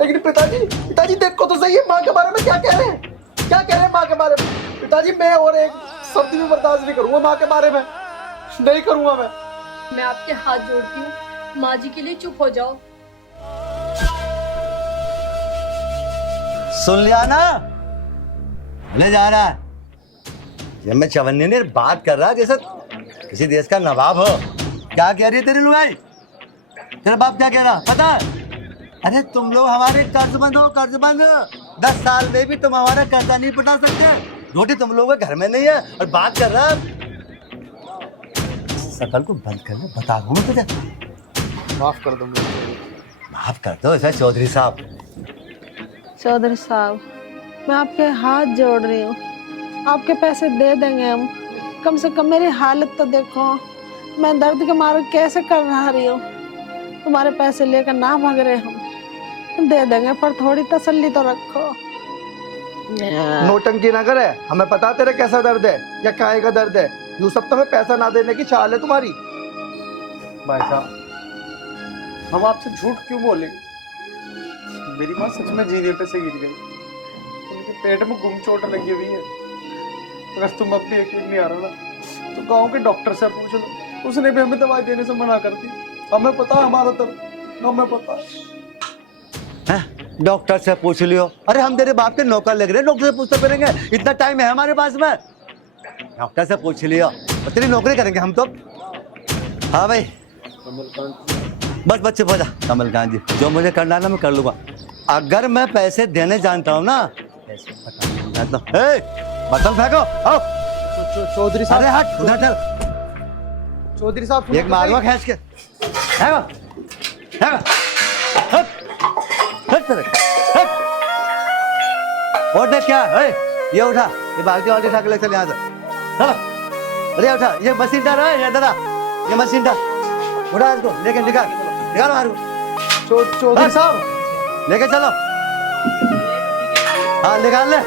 लेकिन पिताजी देखो तो सही है, माँ के बारे में क्या कह रहे हैं? क्या कह रहे हैं माँ के बारे में? पिताजी, मैं और एक शब्द भी बर्दाश्त नहीं करूंगा माँ के बारे में, नहीं करूंगा मैं आपके हाथ जोड़ती हूँ, माँ जी के लिए चुप हो जाओ। सुन लिया ना, ले जा रहा है। जब मैं चवन्नी ने बात कर रहा जैसे किसी देश का नवाब हो। क्या कह रही है तेरी लुगाई? तेरा बाप क्या कह रहा पता है? अरे तुम लोग हमारे कर्जबंद हो, कर्जबंद। 10 साल में भी तुम हमारा कर्जा नहीं पटा सकते। रोटी तुम लोगों के घर में नहीं है और बात कर रहा सकल को बंद कर ले, बता दूं मैं तुझे। माफ कर दो मुझे। माफ कर दो सर चौधरी साहब। चौधरी साहब, मैं आपके हाथ जोड़ रही हूँ, आपके पैसे दे देंगे हम। कम से कम मेरी हालत तो देखो, मैं दर्द के मारे कैसे कर रही हूँ। तुम्हारे पैसे लेकर ना भाग रहे हम दे देंगे, पर थोड़ी तसल्ली तो रखो। नोटंकी ना करे, हमें पता तेरे कैसा दर्द है या काहे का दर्द है। यूं सब तो हमें पैसा ना देने की चाल है तुम्हारी। भाई साहब, हम आपसे झूठ क्यों बोलेंगे? मेरी माँ सच में जीने पे से गिर गई, उनके पेट में गुम चोट लगी हुई है। अगर तुम अब भी यकीन नहीं आ रहा ना, तो गांव के डॉक्टर से पूछ लो, उसने भी हमें दवाई देने से मना कर दी। हमें पता है हमारा दर्द, हमें पता है। डॉक्टर से पूछ लियो। अरे हम तेरे बाप के नौकर लग रहे हैं, डॉक्टर से पूछते फिरेंगे? इतना टाइम है हमारे पास में? डॉक्टर से पूछ लियो, और तेरी नौकरी करेंगे हम तो। हाँ भाई, बस बच्चे हो जा। कमलकांत जी, जो मुझे करना है ना मैं कर लूंगा। अगर मैं पैसे देने जानता हूँ ना, बर्तन फेंको। आओ चौधरी साहब, अरे हट उधर चल। चौधरी साहब, एक मारवा खींच के फेंको, फेंको। हट हट तेरे, हट। और देख क्या है? ये उठा, ये बाल्टी वाल्टी उठा के ले चल यहाँ से। चलो, अरे उठा, ये मशीन डाल रहा है, ये दादा, ये मशीन डाल, उठा इसको, लेके निकाल, निकाल बाहर को। चौधरी साहब, लेके चलो। हाँ निकाल ले,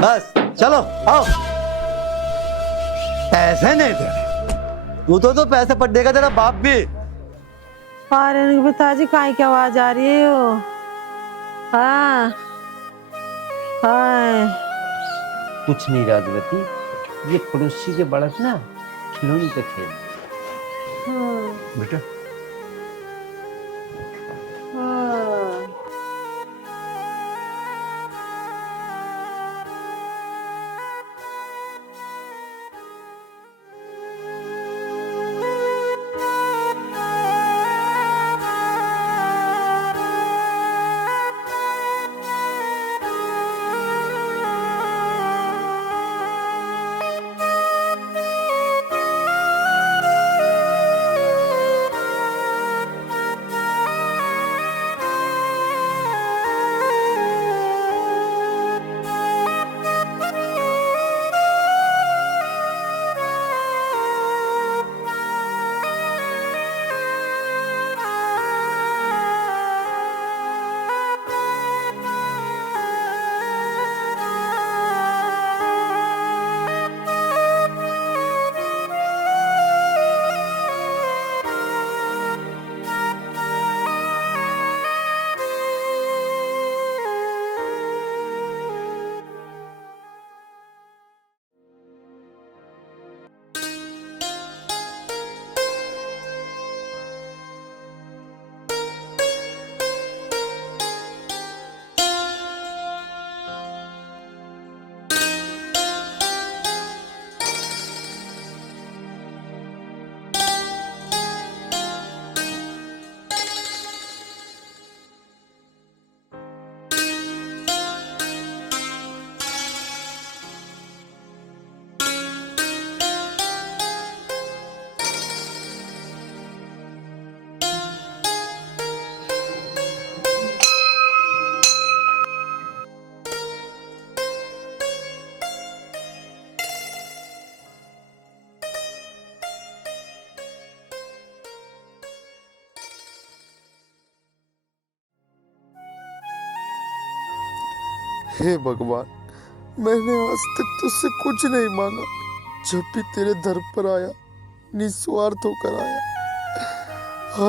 बस चलो आओ। पैसे नहीं दे, तू तो पैसे पट देगा तेरा बाप भी। अरे पिताजी काहे की आवाज आ रही है? वो हाँ हाँ कुछ नहीं राजवती, ये पड़ोसी के बालक ना खिलौनी का खेल। बेटा हे भगवान, मैंने आज तक तुझसे कुछ नहीं मांगा। जब भी तेरे दर पर आया, निस्वार्थ होकर आया।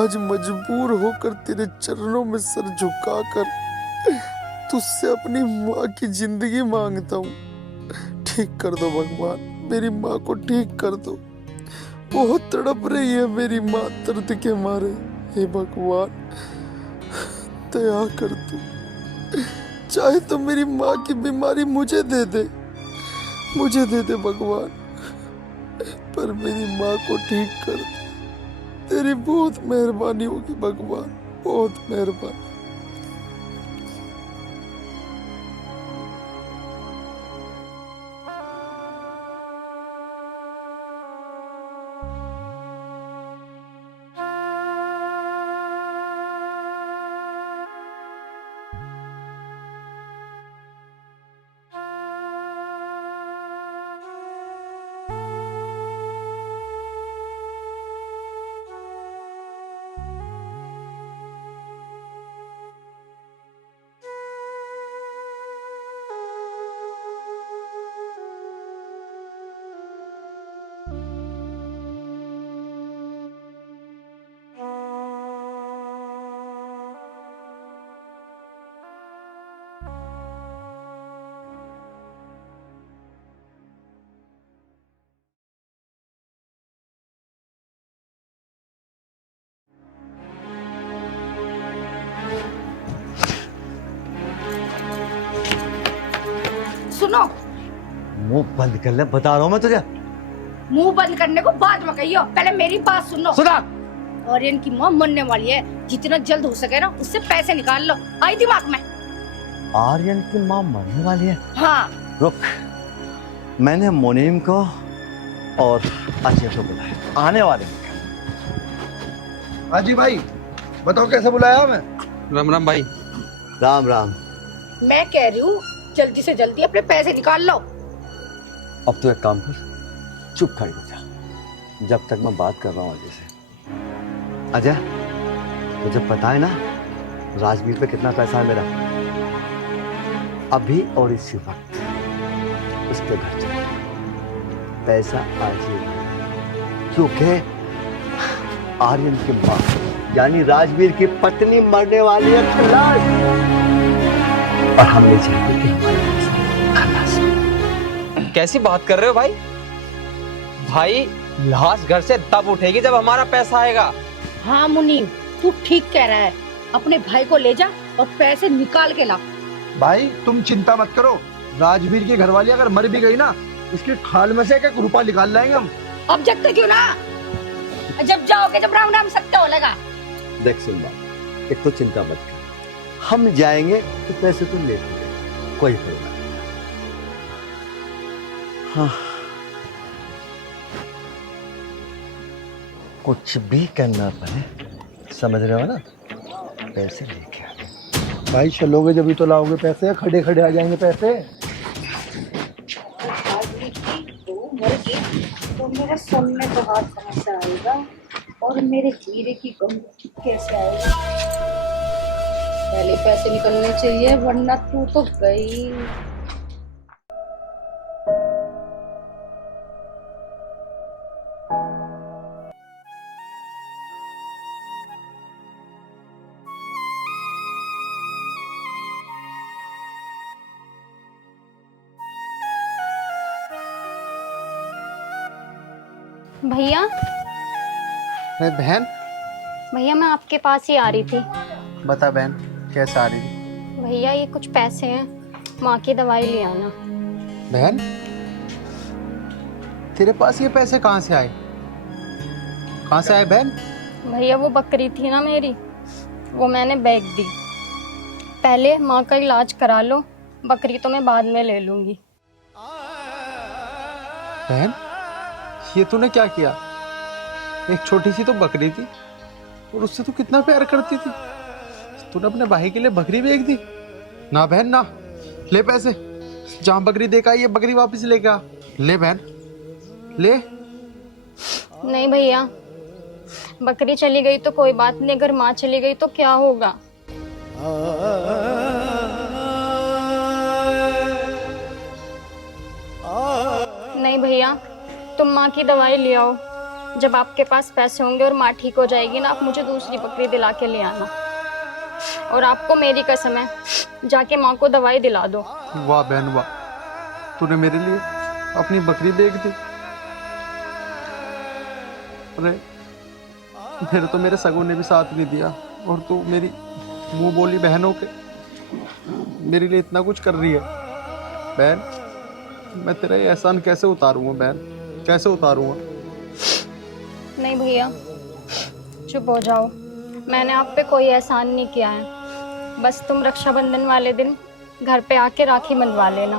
आज मजबूर होकर तेरे चरणों में सर झुकाकर तुझसे अपनी माँ की जिंदगी मांगता हूँ। ठीक कर दो भगवान, मेरी माँ को ठीक कर दो। बहुत तड़प रही है मेरी माँ दर्द के मारे। हे भगवान, दया कर दो। चाहे तो मेरी माँ की बीमारी मुझे दे दे भगवान, पर मेरी माँ को ठीक कर दे। तेरी बहुत मेहरबानी होगी भगवान, बहुत मेहरबानी। सुनो। मुंह बंद कर ले, बता रहा हूँ मैं तुझे। मुंह बंद करने को बाद में कहियो, पहले मेरी बात सुनो। सुना। आर्यन की माँ मरने वाली है, जितना जल्द हो सके ना उससे पैसे निकाल लो। आई दिमाग में? आर्यन की माँ मरने वाली है? हाँ। रुक, मैंने मुनीम को और अजय को बुलाया, आने वाले हैं। हाँ जी भाई, बताओ कैसे बुलाया मैं? राम राम भाई। राम राम। मैं कह रही हूँ जल्दी से जल्दी अपने पैसे निकाल लो। अब तो एक काम कर, चुप खड़ी हो जा, जब तक मैं बात कर रहा हूँ अजय से। अजय, मुझे पता है ना राजवीर पे कितना पैसा है मेरा। अभी और इसी वक्त उसके घर चले, पैसा आज ही लाना। क्योंकि आर्यन की माँ यानी राजवीर की पत्नी मरने वाली है खल्लास, और हम नहीं चाहते कि हमारा पैसा खल्लास हो। कैसी बात कर रहे हो भाई? भाई लाश घर से तब उठेगी जब हमारा पैसा आएगा। हाँ मुनीम, तू ठीक कह रहा है। अपने भाई को ले जा और पैसे निकाल के ला। भाई तुम चिंता मत करो, राजवीर की घरवाली अगर मर भी गई ना, उसकी खाल में से एक रुपया निकाल लाएंगे हम। अब जगते क्यों ना? जब जाओगे जब राम राम सत्य हो लगा। देख सुन बात, एक तो चिंता मत कर, हम जाएंगे तो पैसे तो ले लेंगे, कोई प्रॉब्लम नहीं। हाँ, कुछ भी करना पड़े, समझ रहे हो ना, पैसे लेके आने। भाई चलोगे जब भी तो लाओगे पैसे, खड़े खड़े आ जाएंगे पैसे। तो मेरे सोने का हाथ कहाँ से आएगा और मेरे हीरे की कमी कैसे आएगी? पहले पैसे निकलने चाहिए, वरना तू तो गई। भैया, अरे बहन, भैया मैं आपके पास ही आ रही थी। बता बहन, कैसे आ रही थी? भैया ये कुछ पैसे हैं, माँ की दवाई ले आना। बहन, तेरे पास ये पैसे कहाँ से आए? कहाँ से आए बहन? भैया वो बकरी थी ना मेरी, वो मैंने बेच दी। पहले माँ का इलाज करा लो, बकरी तो मैं बाद में ले लूंगी। बहन, ये तूने क्या किया? एक छोटी सी तो बकरी थी और उससे तू कितना प्यार करती थी, तूने अपने भाई के लिए बकरी बेच दी? ना बहन ना, ले पैसे, जहां बकरी देखा ये बकरी वापस लेके आ। ले बहन, ले। नहीं भैया, बकरी चली गई तो कोई बात नहीं, अगर माँ चली गई तो क्या होगा? नहीं भैया, तुम माँ की दवाई ले आओ, जब आपके पास पैसे होंगे और माँ ठीक हो जाएगी ना, आप मुझे दूसरी बकरी दिला के ले आना। और आपको मेरी कसम है, जाके माँ को दवाई दिला दो। वाह बहन वाह, तूने मेरे लिए अपनी बकरी बेच दी। अरे फिर तो मेरे सगों ने भी साथ नहीं दिया, और तू मेरी मुंह बोली बहनों के मेरे लिए इतना कुछ कर रही है। बहन, मैं तेरा ये एहसान कैसे उतारूंगा बहन, कैसे उतारूंगा? नहीं भैया, चुप हो जाओ, मैंने आप पे कोई एहसान नहीं किया है। बस तुम रक्षाबंधन वाले दिन घर पे आके राखी बंधवा लेना।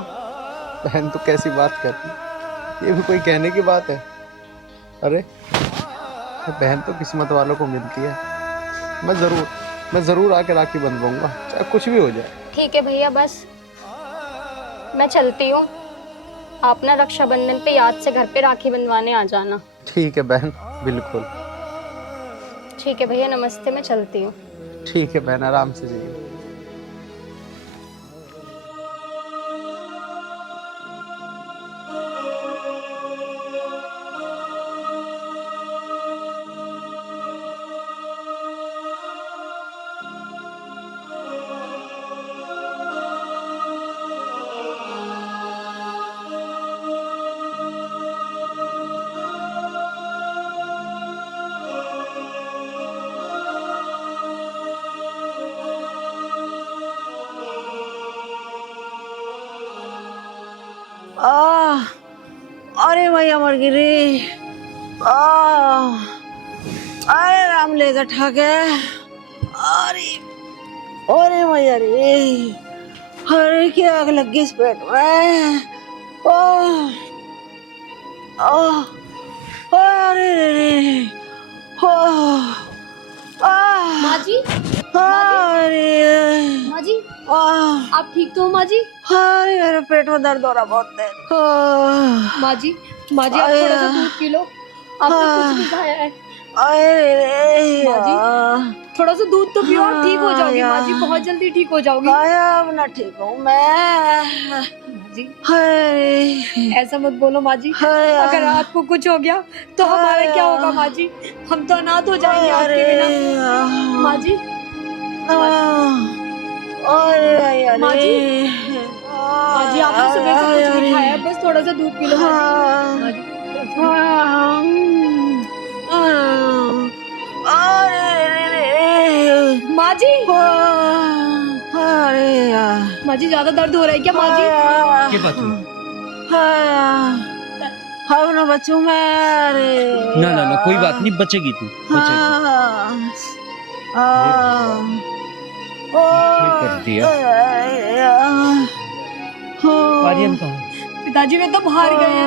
बहन तो कैसी बात करती, ये भी कोई कहने की बात है? अरे बहन तो किस्मत वालों को मिलती है। मैं जरूर आके राखी बंधवाऊंगा, चाहे कुछ भी हो जाए। ठीक है भैया, बस मैं चलती हूँ। आप ना रक्षाबंधन पे याद से घर पे राखी बंधवाने आ जाना। ठीक है बहन, बिल्कुल। ठीक है भैया, नमस्ते, मैं चलती हूँ। ठीक है बहन, आराम से जाइए। अरे मैया मर गई रे। अरे राम ले जा ठाके। अरे अरे मैया रे, अरे क्या आग लग गई इस पेट में। अरे रे रे, माँ जी, अरे माँ जी, आप ठीक तो हो माँ जी? अरे मेरे पेट में दर्द हो रहा बहुत तेज। माँ जी, माँ जी, आप थोड़ा सा दूध पी लो, आपने कुछ नहीं खाया है। अरे माँ जी, थोड़ा सा दूध तो पियो, आप ठीक हो जाओगी माँ जी, बहुत जल्दी ठीक हो जाओगी। अब ना ठीक हूँ मैं। माँ जी, अरे ऐसा मत बोलो माँ जी, अगर आपको कुछ हो गया तो हमारा क्या होगा माँ जी? हम तो अनाथ हो जाएंगे आपके बिना। माँ जी, अरे माँ जी, माँ जी, आपने सुबह से कुछ नहीं खाया, बस थोड़ा सा दूध पी लो माँ जी। माँ जी, माँ जी, ज्यादा दर्द हो रहा है क्या माँ जी? क्या बात हुई? अब ना बचूं मैं। अरे ना ना ना, कोई बात नहीं, बचेगी तू, बचेगी। क्या कर दिया? आर्यन कहाँ? पिताजी वे तो बाहर गए हैं।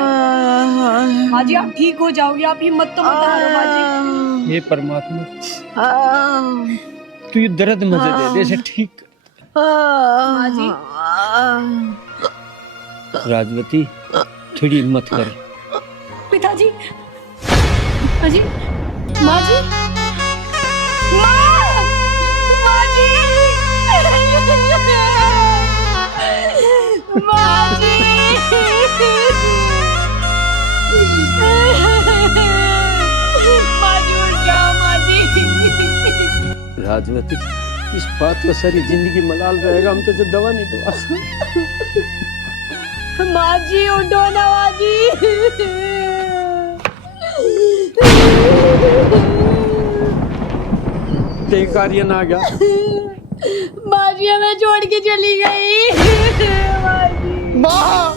माँ जी, आप ठीक हो जाओगे, आप हिम्मत तो मत हारो माँ जी। हे परमात्मा, तू ये दर्द मुझे दे दे, इसे ठीक। माँ जी, राजवती, थोड़ी हिम्मत कर। पिताजी, माँ जी, माँ जी, माँ जी, माँ जी, माँ जी, उठ जाओ माँ जी। राजवती, इस बात का सारी जिंदगी मलाल रहेगा, हम तुझे दवा नहीं दवा सकते। माँ जी, उठो ना माँ जी। देख आर्यन आ गया। माँ जी हमें छोड़ के चली गई। माँ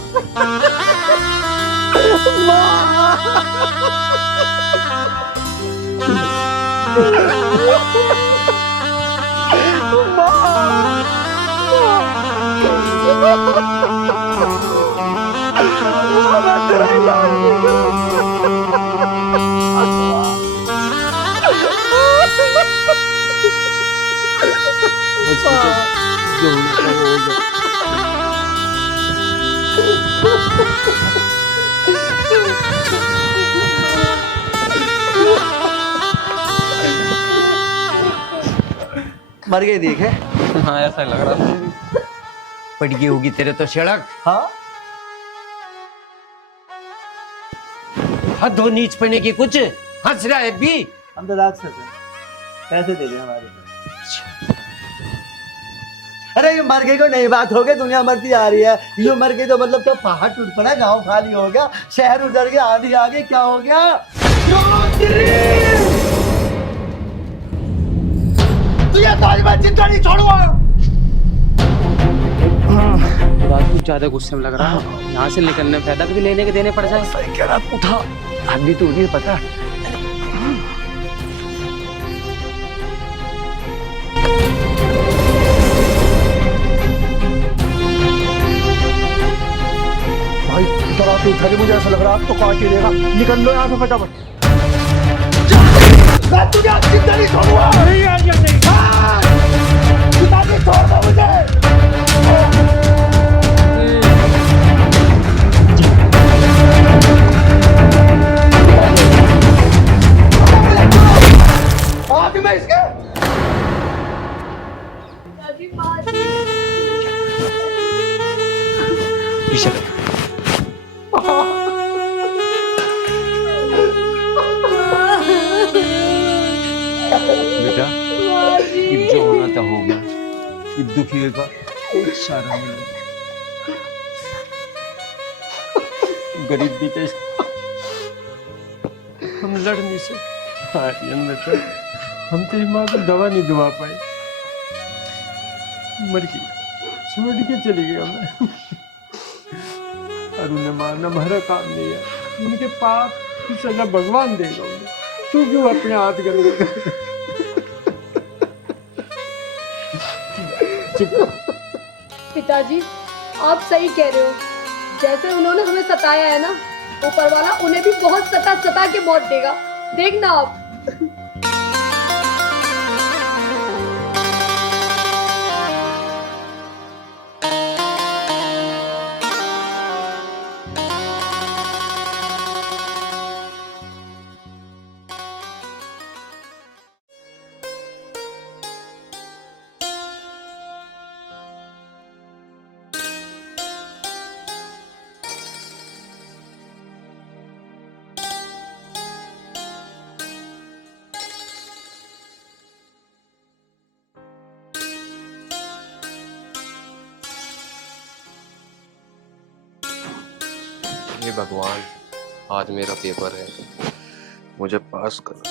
जी, बस मुझे जो होना था वो हो गया। मर गई देखे। हाँ ऐसा लग रहा था। पड़ गई होगी तेरे तो सड़क। हाँ हद हो नीच पड़ने की, कुछ हंस रहा है भी। हम तो राक्षस हैं, पैसे दे दे हमारे को। अरे ये मर गई को नई बात हो गई, दुनिया मरती जा रही है। ये मर गई तो मतलब क्या पहाड़ टूट पड़ा, गांव खाली हो गया, शहर उजड़ गया, आंधी आ गई, क्या हो गया? तुझे तो मैं चिंता नहीं छोड़ूंगा। बात कुछ ज्यादा गुस्से में लग रहा है, यहाँ से निकलने में फायदा भी लेने के देने पड़ जाए। सही कह रहा, उठा हड्डी तो उन्हें पता। भाई इधर आके उठा के, मुझे ऐसा लग रहा है तो काट ही देगा। निकल लो यहाँ से फटाफट। मैं तुझे आज जिंदा नहीं छोड़ूंगा। नहीं यार, नहीं पिता जी छोड़ दो मुझे। आज मैं इसके बेटा, ये जो होना था हो गया, ये दुखी का एक सारा मिला। गरीब भी थे, हम लड़ नहीं सकते। आर्यन बेटा, हम तेरी माँ को दवा नहीं दवा पाए, मर गई, छोड़ के चली गई हमें। और उन्हें मारना हमारा काम नहीं है। उनके पाप की सजा भगवान देगा उन्हें। तू क्यों अपने हाथ गंदे कर? पिताजी आप सही कह रहे हो, जैसे उन्होंने हमें सताया है ना, ऊपर वाला उन्हें भी बहुत सता सता के मौत देगा, देखना आप। हे भगवान, आज मेरा पेपर है, मुझे पास करो।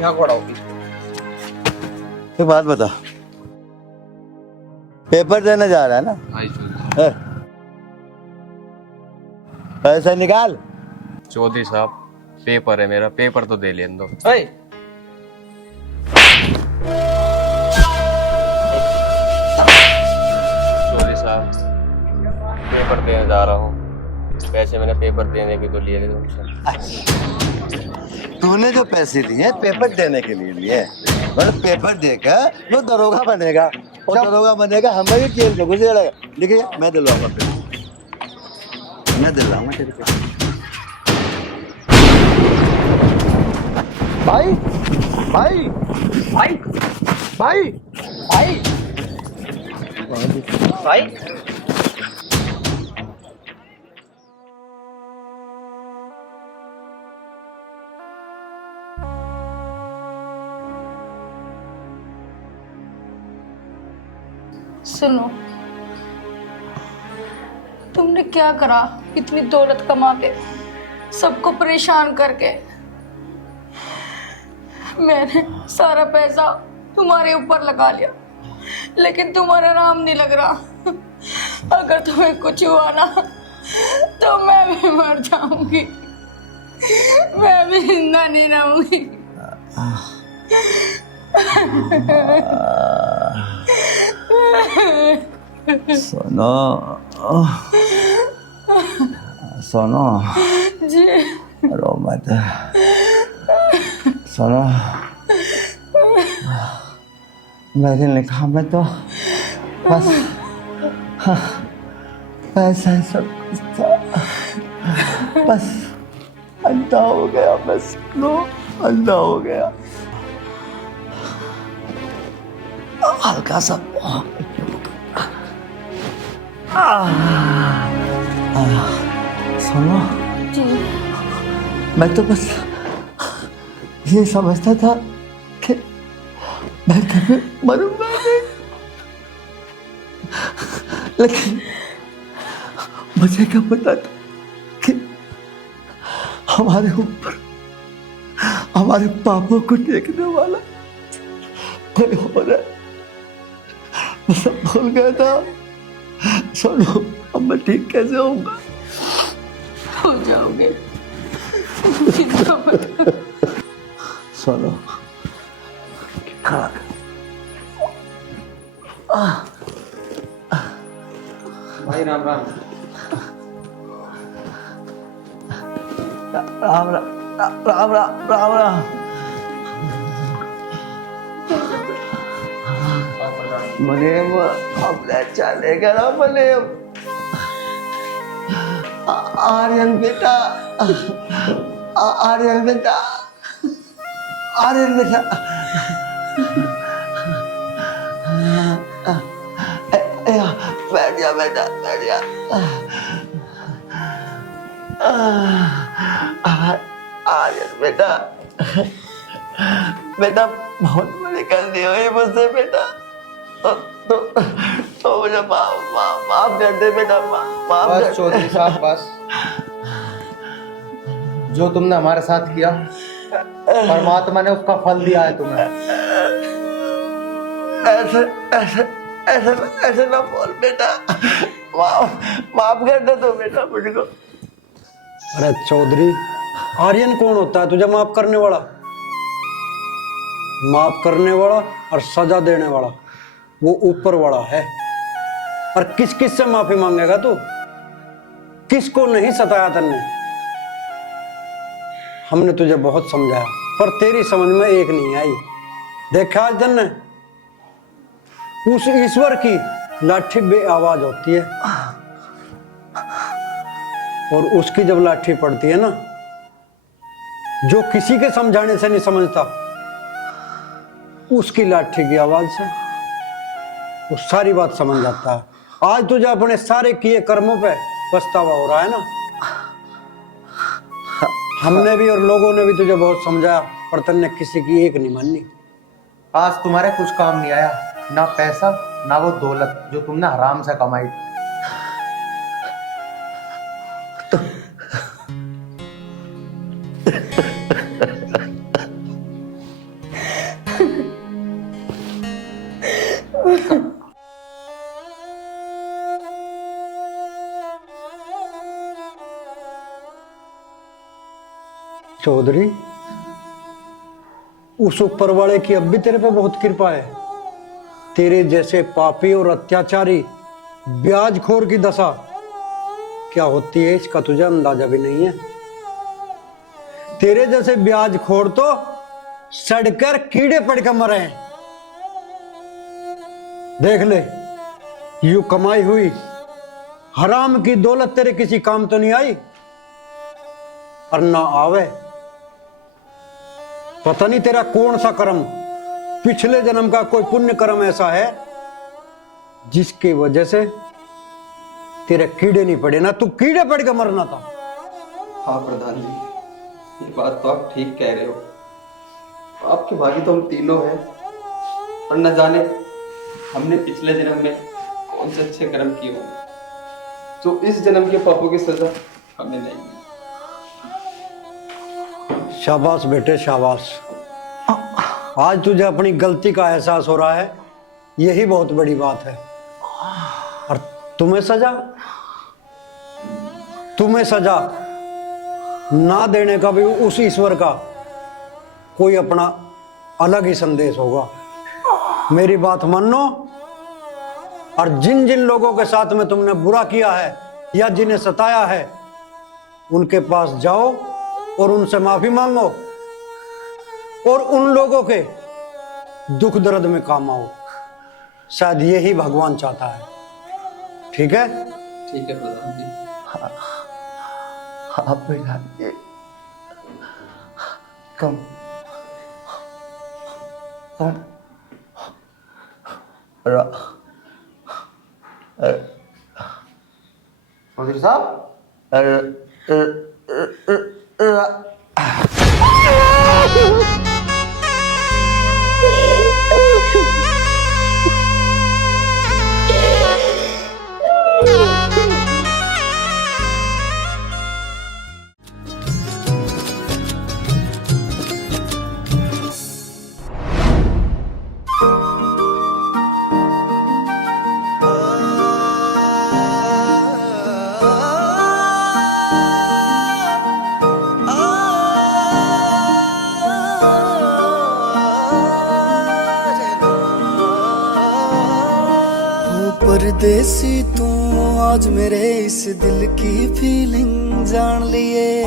यहाँ खड़ा हो। एक बात बता, पेपर देने जा रहा है ना? है? पैसा निकाल। चौधरी साहब, पेपर है मेरा, पेपर तो दे लेने दो। चौधरी साहब, पेपर देने जा रहा हूँ, पैसे मैंने पेपर देने के तो लिए थे। तूने जो पैसे दिए पेपर देने के लिए लिए, मतलब पेपर देकर वो दरोगा बनेगा, और दरोगा बनेगा हमें भी जेल में घुसेगा। देखिए मैं दिलवाऊंगा, मैं दिलवाऊंगा तेरे को। भाई भाई भाई भाई भाई भाई सुनो, तुमने क्या करा इतनी दौलत कमा के, सबको परेशान करके? मैंने सारा पैसा तुम्हारे ऊपर लगा लिया, लेकिन तुम्हारा नाम नहीं लग रहा। अगर तुम्हें कुछ हुआ ना तो मैं भी मर जाऊंगी, मैं भी जिंदा नहीं रहूंगी। सोनो सोनो जी रो मत सोनो, मेरे निकाह में तो बस पैसा ही सब कुछ था, बस अंधा हो गया, बस लो अंधा हो गया। हल्का सा सुनो जी, मैं तो बस ये समझता था कि मैं कभी मरूंगा नहीं, लेकिन मुझे क्या पता था कि हमारे ऊपर हमारे पापों को देखने वाला कोई हो रहा है। मैं सब भूल गया था। सुनो, अब मैं ठीक कैसे होऊंगा? हो जाओगे, चिंता मत। सुनो, भाई राम राम। राम राम राम राम राम राम। मुनीम अपने चलेगा ना मुनीम। आर्यन बेटा, आर्यन बेटा, आर्यन बेटा। जा बेटा, बैठ जा। आर्यन बेटा, बेटा बहुत बड़ी गलती हुई मुझसे बेटा। तो मुझे माफ कर दे बेटा, माफ बस कर। चौधरी साहब बस, जो तुमने हमारे साथ किया परमात्मा ने उसका फल दिया है तुम्हें। ऐसे ऐसे ऐसे ऐसे ना बोल बेटा, माफ कर दे तो बेटा मुझको। अरे चौधरी, आर्यन कौन होता है तुझे माफ करने वाला? माफ करने वाला और सजा देने वाला वो ऊपर वाला है। और किस किस से माफी मांगेगा तू? किसको नहीं सताया तन्ने? हमने तुझे बहुत समझाया पर तेरी समझ में एक नहीं आई। देखा आज तन्ने, उस ईश्वर की लाठी बेआवाज होती है और उसकी जब लाठी पड़ती है ना, जो किसी के समझाने से नहीं समझता, उसकी लाठी की आवाज से वो सारी बात समझ जाता है। आज तुझे अपने सारे किए कर्मों पे पछतावा हो रहा है ना। हमने भी और लोगों ने भी तुझे बहुत समझाया पर तन्ने किसी की एक नहीं माननी। आज तुम्हारे कुछ काम नहीं आया, ना पैसा ना वो दौलत जो तुमने हराम से कमाई। चौधरी, उस ऊपर वाले की अब भी तेरे पे बहुत कृपा है। तेरे जैसे पापी और अत्याचारी ब्याजखोर की दशा क्या होती है इसका तुझे अंदाजा भी नहीं है। तेरे जैसे ब्याजखोर तो सड़कर कीड़े पड़कर मरे हैं। देख ले, यूं कमाई हुई हराम की दौलत तेरे किसी काम तो नहीं आई और ना आवे। पता नहीं तेरा कौन सा कर्म, पिछले जन्म का कोई पुण्य कर्म ऐसा है जिसकी वजह से तेरे कीड़े नहीं पड़े, ना तू कीड़े पड़ के मरना था। हाँ प्रधान जी, ये बात तो आप ठीक कह रहे हो। आपके भागी तो हम तीनों हैं और न जाने हमने पिछले जन्म में कौन से अच्छे कर्म किए होंगे जो इस जन्म के पापों की सजा हमें नहीं मिली। शाबाश बेटे शाबाश, आज तुझे अपनी गलती का एहसास हो रहा है, यही बहुत बड़ी बात है। और तुम्हें सजा ना देने का भी उस ईश्वर का कोई अपना अलग ही संदेश होगा। मेरी बात मानो और जिन जिन लोगों के साथ में तुमने बुरा किया है या जिन्हें सताया है उनके पास जाओ और उनसे माफी मांगो और उन लोगों के दुख दर्द में काम आओ। शायद यही भगवान चाहता है। ठीक है? ठीक है प्रधान जी। हाँ प्रधान जी, कम चौधरी साहब, परदेसी तू आज मेरे इस दिल की फीलिंग जान लिए।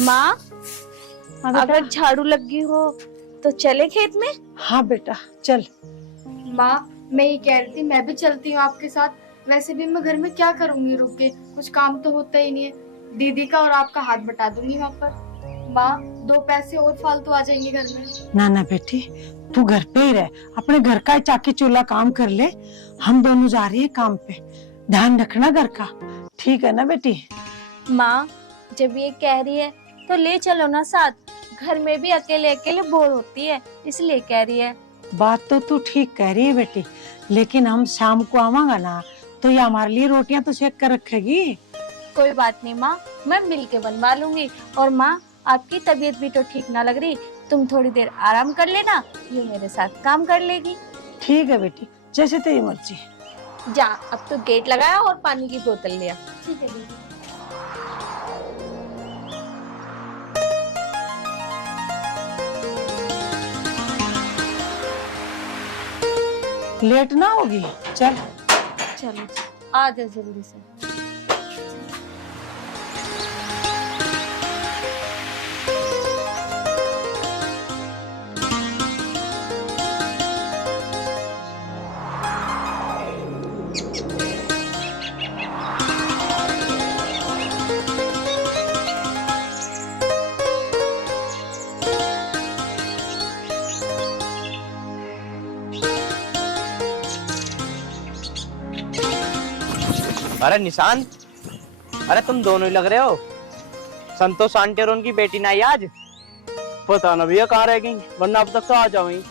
माँ, अगर झाड़ू लगी हो तो चले खेत में। हाँ बेटा चल। माँ मैं ये कह रही थी मैं भी चलती हूँ आपके साथ। वैसे भी मैं घर में क्या करूंगी रुक के, कुछ काम तो होता ही नहीं है। दीदी का और आपका हाथ बटा दूंगी वहाँ पर। माँ 2 पैसे और फालतू आ जाएंगे घर में। ना ना बेटी, तू घर पे ही रह, अपने घर का चाकी चूल्हा काम कर ले। हम दोनों जा रहे हैं काम पे, ध्यान रखना घर का, ठीक है ना बेटी? माँ जब ये कह रही है तो ले चलो ना साथ, घर में भी अकेले अकेले बोर होती है इसलिए कह रही है। बात तो तू ठीक कह रही है बेटी, लेकिन हम शाम को आवांगा ना तो ये हमारे लिए रोटियां तो सेक कर रखेगी। कोई बात नहीं माँ, मैं मिल के बनवा लूंगी। और माँ आपकी तबीयत भी तो ठीक ना लग रही, तुम थोड़ी देर आराम कर लेना, ये मेरे साथ काम कर लेगी। ठीक है बेटी, जैसे तेरी मर्जी। जा अब तो गेट लगाया और पानी की बोतल लिया। ठीक है दीदी। लेट ना होगी, चल। चलो आ जा जल्दी से। अरे निशांत, अरे तुम दोनों ही लग रहे हो। संतोष आंटी और उनकी बेटी ना आई आज? पता ना भैया कहाँ रह गई, वरना अब तक तो आ जाऊंगी।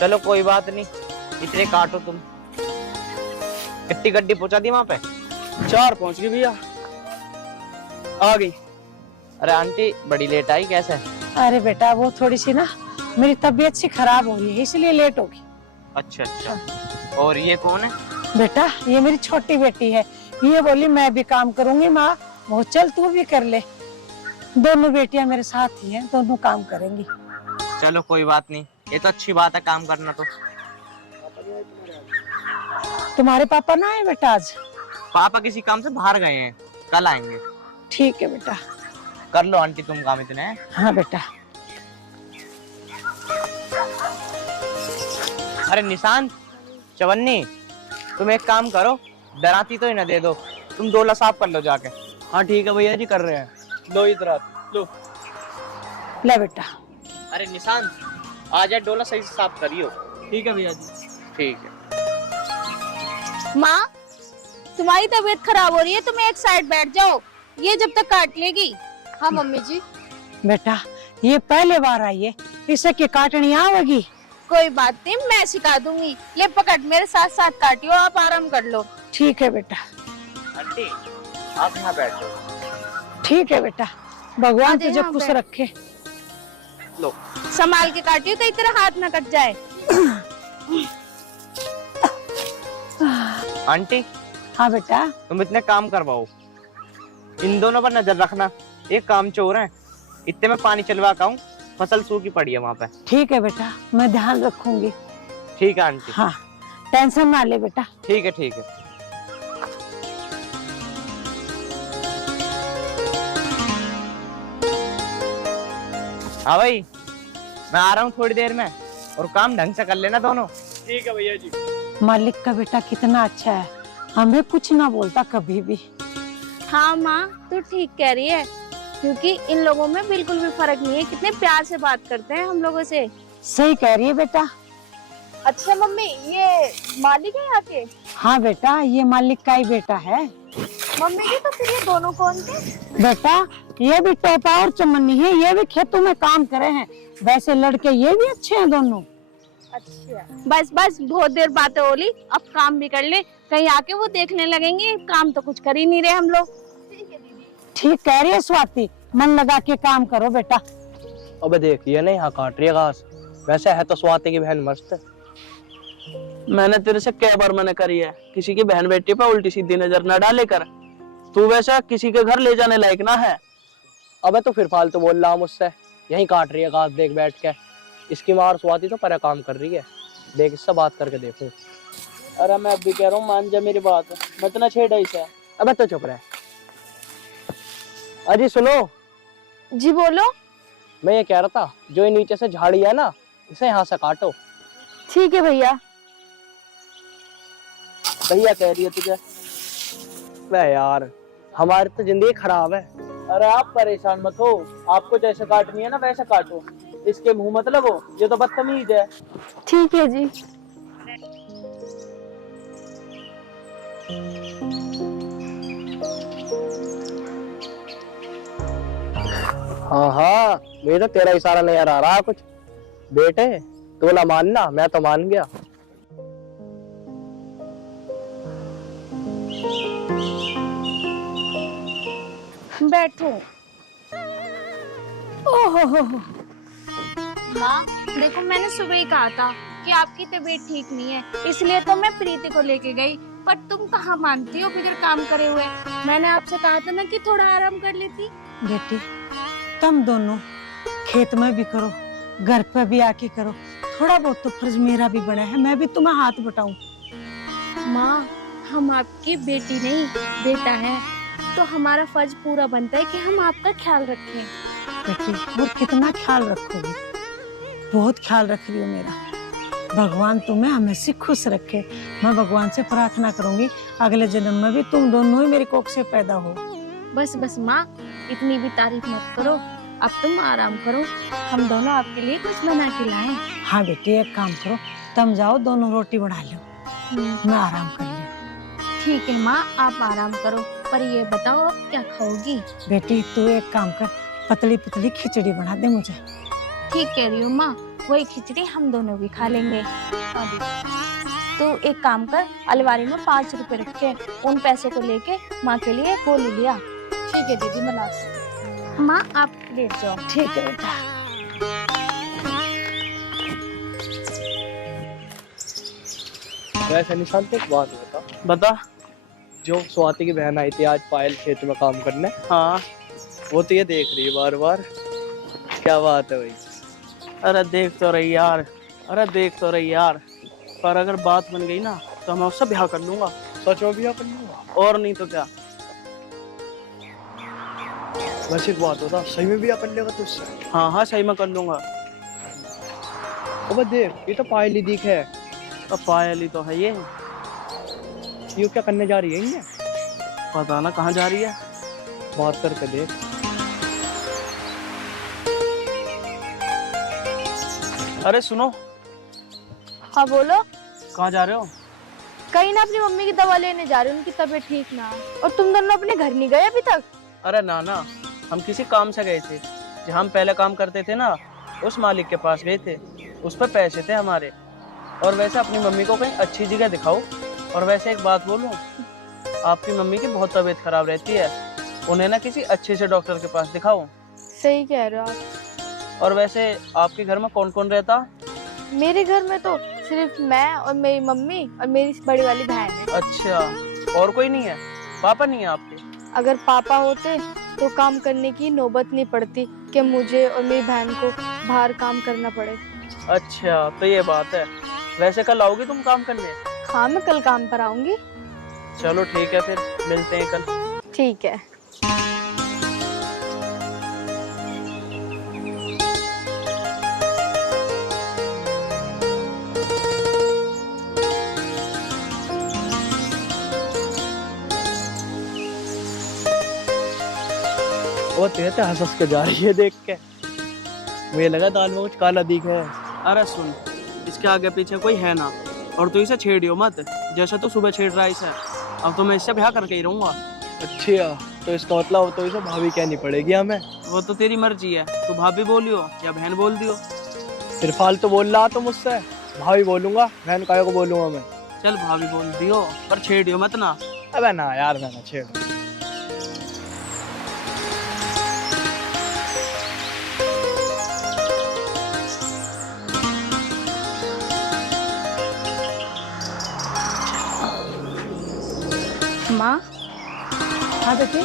चलो कोई बात नहीं, इतने काटो तुम। कितनी गड्डी पहुंचा दी वहां पे? 4 पहुंच गई भैया, आ गई। अरे आंटी बड़ी लेट आई, कैसे? अरे बेटा वो थोड़ी सी ना मेरी तबीयत सी खराब हो रही है इसलिए लेट होगी। अच्छा अच्छा। और ये कौन है? बेटा ये मेरी छोटी बेटी है, ये बोली मैं भी काम करूंगी माँ, वो चल तू भी कर ले। दोनों बेटियां मेरे साथ ही हैं, दोनों काम करेंगी। चलो कोई बात नहीं, ये तो अच्छी बात है काम करना। तो तुम्हारे पापा ना आए बेटा आज? पापा किसी काम से बाहर गए हैं, कल आएंगे। ठीक है बेटा। कर लो आंटी तुम काम इतने। हाँ बेटा। अरे निशांत, चवन्नी, तुम एक काम करो, डराती तो ही ना दे दो, तुम डोला साफ कर लो जाके। हाँ ठीक है भैया जी, कर रहे हैं। लो इधर लो। ले बेटा। अरे निशांत आ जाए, डोला सही से साफ करियो। ठीक है भैया जी। ठीक है। माँ तुम्हारी तबीयत खराब हो रही है, तुम एक साइड बैठ जाओ, ये जब तक काट लेगी। हाँ मम्मी जी। बेटा ये पहले बार आई है, इसे के काटनी आवेगी। कोई बात नहीं, मैं सिखा दूंगी। ले पकड़, मेरे साथ साथ काटियो, आप आराम कर लो। ठीक है बेटा। आंटी आप यहाँ बैठो। ठीक है बेटा, भगवान तुझे यहाँ खुश बैठ। रखे। लो संभाल के काटियो, कहीं तेरा हाथ ना कट जाए। आंटी हाँ बेटा। तुम इतने काम करवाओ, इन दोनों पर नजर रखना, ये काम चोर हैं। इतने में पानी चलवा का हूँ, फसल सूखी पड़ी है वहाँ पे। ठीक है बेटा, मैं ध्यान रखूंगी। ठीक है आंटी। हाँ टेंशन ना ले बेटा। ठीक है ठीक है। हाँ भाई, मैं आ रहा हूँ थोड़ी देर में, और काम ढंग से कर लेना दोनों। ठीक है भैया जी। मालिक का बेटा कितना अच्छा है, हमें कुछ ना बोलता कभी भी। हाँ माँ तू ठीक कह रही है, क्योंकि इन लोगों में बिल्कुल भी फर्क नहीं है, कितने प्यार से बात करते हैं हम लोगों से। सही कह रही है बेटा। अच्छा मम्मी, ये मालिक है यहाँ के? हाँ बेटा, ये मालिक का ही बेटा है। मम्मी जी तो फिर ये दोनों कौन थे? बेटा ये भी टोपा और चमन्नी है, ये भी खेतों में काम करे हैं। वैसे लड़के ये भी अच्छे हैं दोनों। अच्छा बस बस, बहुत देर बातें हो ली, अब काम भी कर ले, कहीं आके वो देखने लगेंगे काम तो कुछ कर ही नहीं रहे हम लोग। ठीक कह रही है स्वाति, मन लगा के काम करो बेटा। अबे देखिए ना, यहाँ काट रही है घास। वैसे है तो स्वाति की बहन मस्त। मैंने तेरे से कई बार मना करी है, किसी की बहन बेटी पे उल्टी सीधी नजर न डाले कर। तू वैसा किसी के घर ले जाने लायक ना है। अबे तो फिर फालतू बोल रहा मुझसे, यहीं काट रही है घास देख बैठ के। इसकी माँ और स्वाति तो परे काम कर रही है, देख इससे बात करके देखूं। अरे मैं अभी कह रहा हूँ, मान जा मेरी बात, मत ना छेड़ इसे। अबे तो चुप रहे। अजी सुनो। जी बोलो। मैं ये कह रहा था, जो ये नीचे से झाड़ी है ना, इसे यहाँ से काटो। ठीक है भैया। भैया कह रही है तुझे। वह यार हमारी तो जिंदगी खराब है। अरे आप परेशान मत हो, आपको जैसे काटनी है ना वैसे काटो, इसके मुंह मत लगो, ये तो बदतमीज है। ठीक है जी। हाँ हाँ, मुझे तो तेरा इशारा नहीं आ रहा कुछ। बेटे तू ना मानना, मैं तो मान गया। बैठो। ओहो माँ, देखो मैंने सुबह ही कहा था कि आपकी तबीयत ठीक नहीं है, इसलिए तो मैं प्रीति को लेके गई, पर तुम कहाँ मानती हो बिगर काम करे हुए। मैंने आपसे कहा था ना कि थोड़ा आराम कर लेती। बेटी तुम दोनों खेत में भी करो, घर पे भी आके करो, थोड़ा बहुत तो फर्ज मेरा भी बना है, मैं भी तुम्हें हाथ बटाऊं। माँ, हम आपकी बेटी नहीं बेटा है, तो हमारा फर्ज पूरा बनता है कि हम आपका ख्याल रखें। बेटी और कितना ख्याल रखोगी, बहुत ख्याल रख रही हो मेरा। भगवान तुम्हें हमेशा खुश रखे। मैं भगवान से प्रार्थना करूंगी अगले जन्म में भी तुम दोनों ही मेरी कोख से पैदा हो। बस बस माँ, इतनी भी तारीफ मत करो, अब तुम आराम करो, हम दोनों आपके लिए कुछ बना के लाएं। हाँ बेटी एक काम करो, तुम जाओ दोनों रोटी बना लो, मैं आराम कर लूं। ठीक है माँ, आप आराम करो, पर ये बताओ अब क्या खाओगी? बेटी तू एक काम कर, पतली पतली खिचड़ी बना दे मुझे। ठीक कह रही हूँ माँ, वही खिचड़ी हम दोनों भी खा लेंगे। तो एक काम कर, अलमारी में 5 रुपए रखे, उन पैसों को लेके माँ के लिए गोली लिया। ठीक है दीदी, मैं ला। माँ आप लेट जाओ। ठीक है बेटा। वैसे निशान तो एक बात बता, जो स्वाति की बहन आई थी आज पायल खेत में काम करने, हाँ वो तो ये देख रही है बार बार। क्या बात है भाई? अरे देख तो रही यार, अरे देख तो रही यार, पर अगर बात बन गई ना तो मैं उससे ब्याह कर लूंगा। सच में ब्याह कर लूंगा, और नहीं तो क्या। वैसे एक बात होता, सही में ब्याह कर लेगा तुझसे? हाँ हाँ सही में कर लूंगा। अब देख ये तो पायल ही दिख है। तो पायल ही तो है ये क्या करने जा रही है ये? पता ना कहाँ जा रही है, बात करके देख। अरे सुनो। हाँ बोलो। कहाँ जा रहे हो? कहीं ना अपनी मम्मी की दवा लेने जा रही हूँ, उनकी तबीयत ठीक ना। और तुम दोनों अपने घर नहीं गए अभी तक? अरे ना ना, हम किसी काम से गए थे, जहाँ हम पहले काम करते थे ना उस मालिक के पास गए थे, उस पर पैसे थे हमारे। और वैसे अपनी मम्मी को कहीं अच्छी जगह दिखाओ। और वैसे एक बात बोलूं, आपकी मम्मी की बहुत तबीयत खराब रहती है, उन्हें ना किसी अच्छे से डॉक्टर के पास दिखाओ। सही कह रहे हो आप। और वैसे आपके घर में कौन कौन रहता? मेरे घर में तो सिर्फ मैं और मेरी मम्मी और मेरी बड़ी वाली बहन है। अच्छा, और कोई नहीं है? पापा नहीं है आपके? अगर पापा होते तो काम करने की नौबत नहीं पड़ती कि मुझे और मेरी बहन को बाहर काम करना पड़े। अच्छा तो ये बात है। वैसे कल आओगी तुम काम करने? हाँ मैं कल काम पर आऊंगी। चलो ठीक है, फिर मिलते हैं कल। ठीक है। वो तेरे हंस के जा रही है देख के, मुझे लगा दाल में कुछ काला दिख है। अरे सुन, इसके आगे पीछे कोई है ना, और तू इसे छेड़ियो मत, जैसे तू सुबह छेड़ रहा है इसे। अब तो मैं इससे ब्याह करके ही रहूंगा। अच्छा तो इसका मतलब तो इसे भाभी कहनी पड़ेगी हमें? वो तो तेरी मर्जी है, तू भाभी बोलियो या बहन बोल दियो। फिर फालतू बोल रहा तो मुझसे, भाभी बोलूंगा, बहन काहे को बोलूंगा मैं? चल भाभी बोल दियो, पर छेड़ियो मत ना। अबे ना यार, मैं ना छेड़। माँ। हाँ बेटी।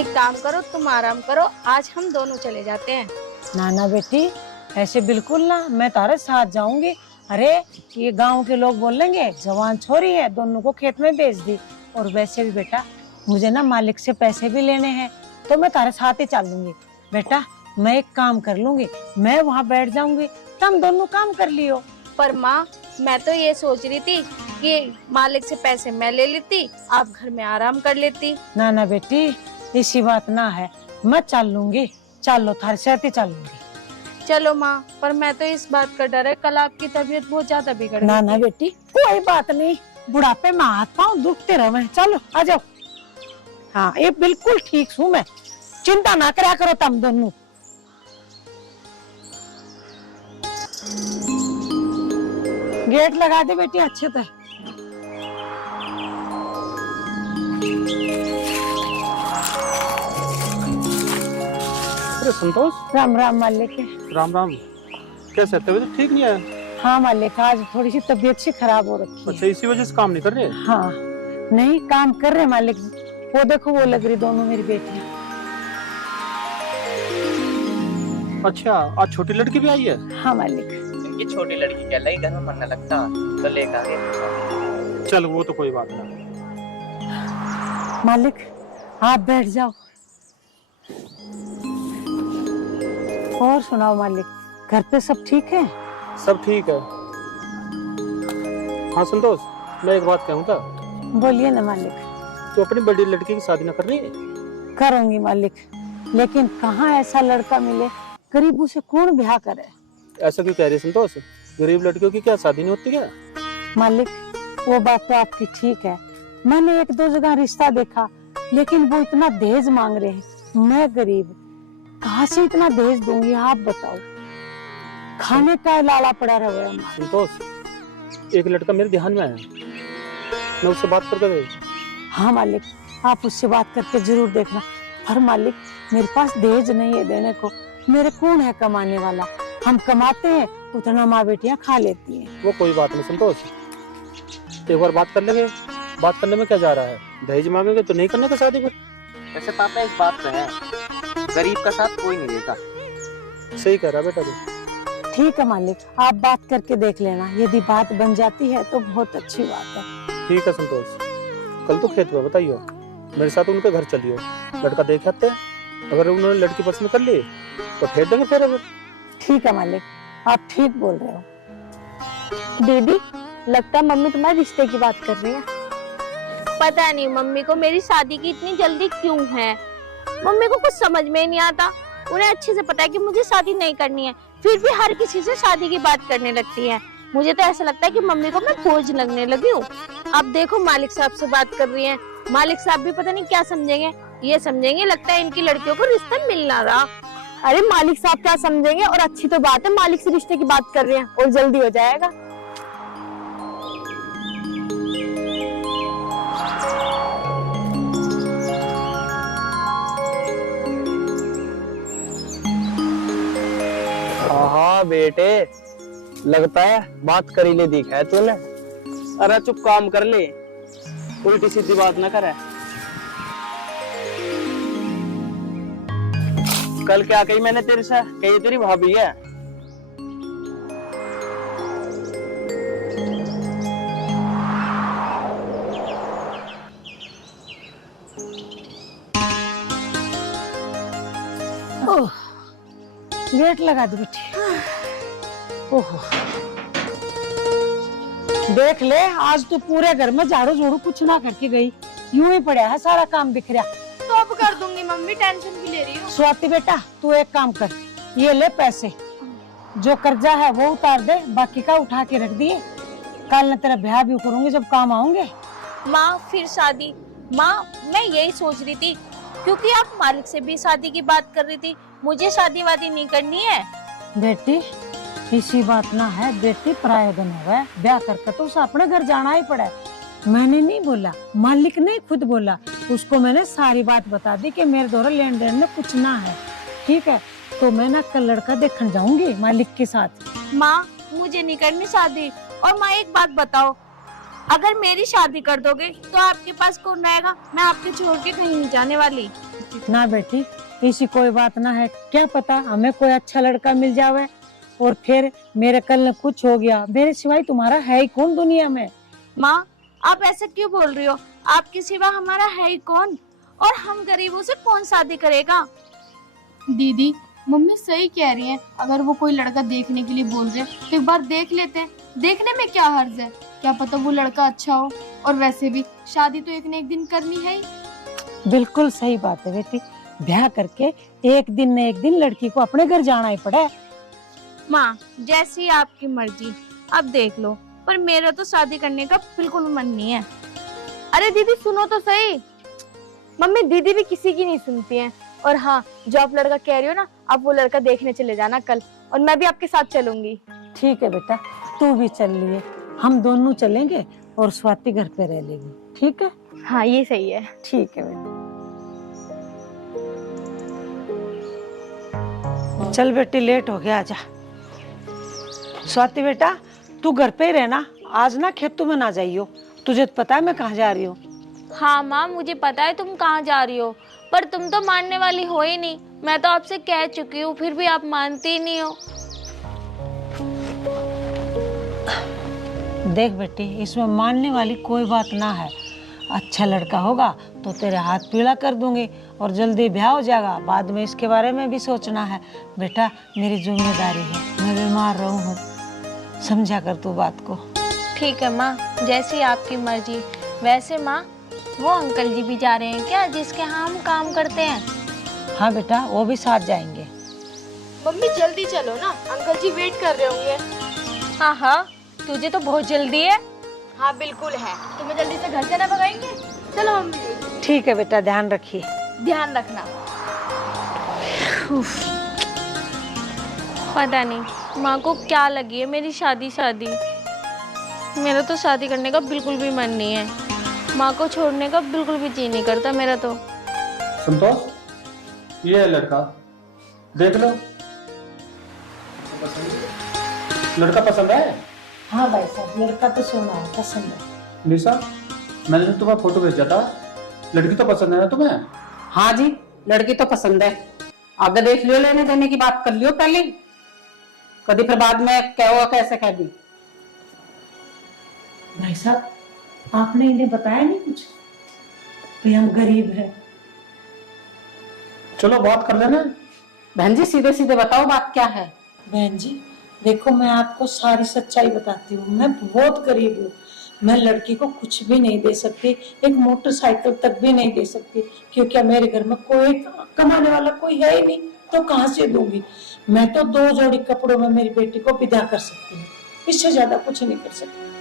एक काम करो, तुम आराम करो, आज हम दोनों चले जाते हैं। ना ना बेटी, ऐसे बिल्कुल ना, मैं तारे साथ जाऊंगी। अरे ये गांव के लोग बोलेंगे जवान छोरी है, दोनों को खेत में बेच दी। और वैसे भी बेटा मुझे ना मालिक से पैसे भी लेने हैं, तो मैं तारे साथ ही चलूंगी। बेटा मैं एक काम कर लूंगी, मैं वहाँ बैठ जाऊंगी, तुम दोनों काम कर लियो। पर माँ मैं तो ये सोच रही थी कि मालिक से पैसे मैं ले लेती, आप घर में आराम कर लेती। ना ना बेटी, ऐसी बात ना है, मैं चल लूंगी, चलो थारे साथ ही चल लूंगी। चलो माँ, पर मैं तो इस बात का डर है कल आपकी तबीयत बहुत ज्यादा बिगड़ ना गई। ना बेटी, कोई बात नहीं, बुढ़ापे में हाथ पाँव दुखते रहे। चलो आ जाओ। हाँ, ये बिल्कुल ठीक हूँ मैं, चिंता ना करा करो तुम दोनों। गेट लगा दे बेटी अच्छे से। अरे संतोष, राम राम मालिक। राम राम। कैसे, तबीयत ठीक नहीं है? हाँ मालिक, आज थोड़ी सी तबीयत सी खराब हो रखी है। अच्छा, इसी वजह से काम नहीं कर रहे? हाँ, नहीं काम कर रहे मालिक। वो देखो, वो लग रही दोनों मेरी बेटियां। अच्छा, आज छोटी लड़की भी आई है? हाँ मालिक। इनकी छोटी लड़की क्या लाई, घर में मन न लगता तो लेकर आ गए। चल, वो तो कोई बात नहीं। मालिक आप बैठ जाओ। और सुनाओ मालिक, घर पे सब ठीक है? सब ठीक है। हाँ संतोष, मैं एक बात कहूँ था। बोलिए ना मालिक। तो अपनी बड़ी लड़की की शादी ना कर रही है? करूंगी मालिक, लेकिन कहाँ ऐसा लड़का मिले, गरीबों से कौन ब्याह करे। ऐसा क्यों कह रही है संतोष? गरीब लड़कियों की क्या शादी नहीं होती क्या? मालिक वो बात तो आपकी ठीक है, मैंने एक दो जगह रिश्ता देखा, लेकिन वो इतना दहेज मांग रहे हैं। मैं गरीब, कहाँ से इतना दहेज दूंगी आप बताओ। खाने का लाला पड़ा रहा है। संतोष, एक लड़का मेरे ध्यान में आया, मैं उससे बात करके गई। हाँ मालिक, आप उससे बात करके जरूर देखना। पर मालिक मेरे पास दहेज नहीं है देने को, मेरे कौन है कमाने वाला, हम कमाते हैं उतना माँ बेटियां खा लेती हैं। वो कोई बात नहीं संतोष, एक बार बात कर लेंगे। बात करने में क्या जा रहा है? दहेज मांगेंगे तो नहीं करने का शादी फिर? वैसे पापा एक बात तो है, गरीब का साथ कोई नहीं देता। सही कह रहा बेटा तू। ठीक है मालिक, आप बात करके देख लेना, यदि बात बन जाती है तो बहुत अच्छी बात है। ठीक है संतोष, कल तो खेत में बताइयो, मेरे साथ उनके घर चलियो, लड़का देख आते हैं। अगर उन्होंने लड़की पसंद कर ली तो फेर देंगे फिर। अगर ठीक है मालिक, आप ठीक बोल रहे हो। दीदी, लगता है मम्मी तुम्हारे रिश्ते की बात कर रही है। पता नहीं मम्मी को मेरी शादी की इतनी जल्दी क्यों है। मम्मी को कुछ समझ में ही नहीं आता। उन्हें अच्छे से पता है कि मुझे शादी नहीं करनी है, फिर भी हर किसी से शादी की बात करने लगती है। मुझे तो ऐसा लगता है कि मम्मी को मैं बोझ लगने लगी हूँ। अब देखो मालिक साहब से बात कर रही है, मालिक साहब भी पता नहीं क्या समझेंगे। ये समझेंगे लगता है इनकी लड़कियों को रिश्ता मिल ना रहा। अरे मालिक साहब क्या समझेंगे, और अच्छी तो बात है मालिक से रिश्ते की बात कर रहे हैं, और जल्दी हो जाएगा। हाँ बेटे, लगता है बात कर ही ले दिखा है तूने। अरे चुप, काम कर ले, उल्टी सीधी बात ना करे। कल क्या कही मैंने तेरे से? कही तेरी भाभी है। ओह, गेट लगा दो बेटी। ओहो, देख ले, आज तो पूरे घर में झाड़ू झाड़ू कुछ ना करके गई, यूं ही पड़ा है सारा काम बिखरा। तो अब कर दूंगी मम्मी, टेंशन भी ले रही हूँ। स्वाति बेटा, तू एक काम कर, ये ले पैसे, जो कर्जा है वो उतार दे, बाकी का उठा के रख दिए। कल न तेरा ब्याह भी करूंगी जब काम आऊंगे। माँ फिर शादी? माँ मैं यही सोच रही थी, क्योंकि आप मालिक से भी शादी की बात कर रही थी, मुझे शादी वादी नहीं करनी है। बेटी इसी बात ना है, बेटी पराया धन है, ब्याह करके तो उसे अपने घर जाना ही पड़ा है। मैंने नहीं बोला, मालिक ने खुद बोला, उसको मैंने सारी बात बता दी कि मेरे द्वारा लेन देन में कुछ ना है। ठीक है, तो मैं ना कल लड़का देखने जाऊंगी मालिक के साथ। माँ मुझे नहीं करनी शादी। और माँ एक बात बताओ, अगर मेरी शादी कर दोगे तो आपके पास कौन रहेगा? मैं आपके छोड़ के कहीं नहीं जाने वाली। ना बेटी ऐसी कोई बात ना है, क्या पता हमें कोई अच्छा लड़का मिल जावे और फिर मेरे कल न कुछ हो गया, मेरे सिवाय तुम्हारा है ही कौन दुनिया में। माँ आप ऐसा क्यों बोल रही हो? आपके सिवा हमारा है ही कौन, और हम गरीबों से कौन शादी करेगा? दीदी मम्मी सही कह रही हैं, अगर वो कोई लड़का देखने के लिए बोल रहे तो एक बार देख लेते हैं, देखने में क्या हर्ज है। क्या पता वो लड़का अच्छा हो, और वैसे भी शादी तो एक न एक दिन करनी है ही। बिल्कुल सही बात है बेटी, ब्याह करके एक दिन न एक दिन लड़की को अपने घर जाना ही पड़ा है। माँ जैसी आपकी मर्जी, अब देख लो, पर मेरा तो शादी करने का बिल्कुल मन नहीं है। अरे दीदी सुनो तो सही। मम्मी दीदी भी किसी की नहीं सुनती हैं। और हाँ, जो आप लड़का कह रही हो ना, आप वो लड़का देखने चले जाना कल, और मैं भी आपके साथ चलूंगी। ठीक है बेटा, तू भी चल लिए, हम दोनों चलेंगे और स्वाति घर पे रह लेगी। ठीक है? हाँ ये सही है। ठीक है बेटा। चल बेटी, लेट हो गया, आजा। स्वाति बेटा, तू घर पे ही रहना, आज ना खेतों में ना जाइयो, तुझे तो पता है मैं कहाँ जा रही हूँ। हाँ माँ मुझे पता है तुम कहाँ जा रही हो, पर तुम तो मानने वाली हो ही नहीं। मैं तो आपसे कह चुकी हूँ, फिर भी आप मानती ही नहीं हो। देख बेटी, इसमें मानने वाली कोई बात ना है। अच्छा लड़का होगा तो तेरे हाथ पीला कर दूंगी और जल्दी ब्याह हो जाएगा, बाद में इसके बारे में भी सोचना है। बेटा मेरी जिम्मेदारी है, मैं बीमार रहूं हूँ, समझा कर तू बात को। ठीक है माँ, जैसी आपकी मर्जी। वैसे माँ, वो अंकल जी भी जा रहे हैं क्या, जिसके यहाँ हम काम करते हैं? हाँ बेटा, वो भी साथ जाएंगे। मम्मी जल्दी चलो ना, अंकल जी वेट कर रहे होंगे। हाँ हाँ, तुझे तो बहुत जल्दी है। हाँ बिल्कुल है, तुम्हें जल्दी से घर से ना भगाएंगे। चलो मम्मी। ठीक है बेटा, ध्यान रखिए। ध्यान रखना। पता नहीं माँ को क्या लगी है मेरी शादी। मेरा तो शादी करने का बिल्कुल भी मन नहीं है, माँ को छोड़ने का बिल्कुल भी जी नहीं करता मेरा तो। संतोष, ये है लड़का, देख लो। लड़का पसंद है? हाँ भाई साहब, लड़का तो सोना है, पसंद है। निशा, मैंने तुम्हें फोटो भेजा था, लड़की तो पसंद है ना तुम्हें? हाँ जी, लड़की तो पसंद है। आगे देख लियो, लेने देने की बात कर लियो पहले, कभी फिर बाद में क्या हुआ कैसे कह दी। भाई साहब, आपने इन्हें बताया नहीं कुछ कि हम गरीब हैं? चलो बात कर लेना। बहन जी सीधे सीधे बताओ बात क्या है। बहन जी देखो, मैं आपको सारी सच्चाई बताती हूँ, मैं बहुत गरीब हूँ। मैं लड़की को कुछ भी नहीं दे सकती, एक मोटरसाइकिल तक भी नहीं दे सकती, क्योंकि मेरे घर में कोई कमाने वाला कोई है ही नहीं, तो कहाँ से दूंगी। मैं तो 2 जोड़ी कपड़ों में मेरी बेटी को विदा कर सकती हूँ, इससे ज्यादा कुछ नहीं कर सकती।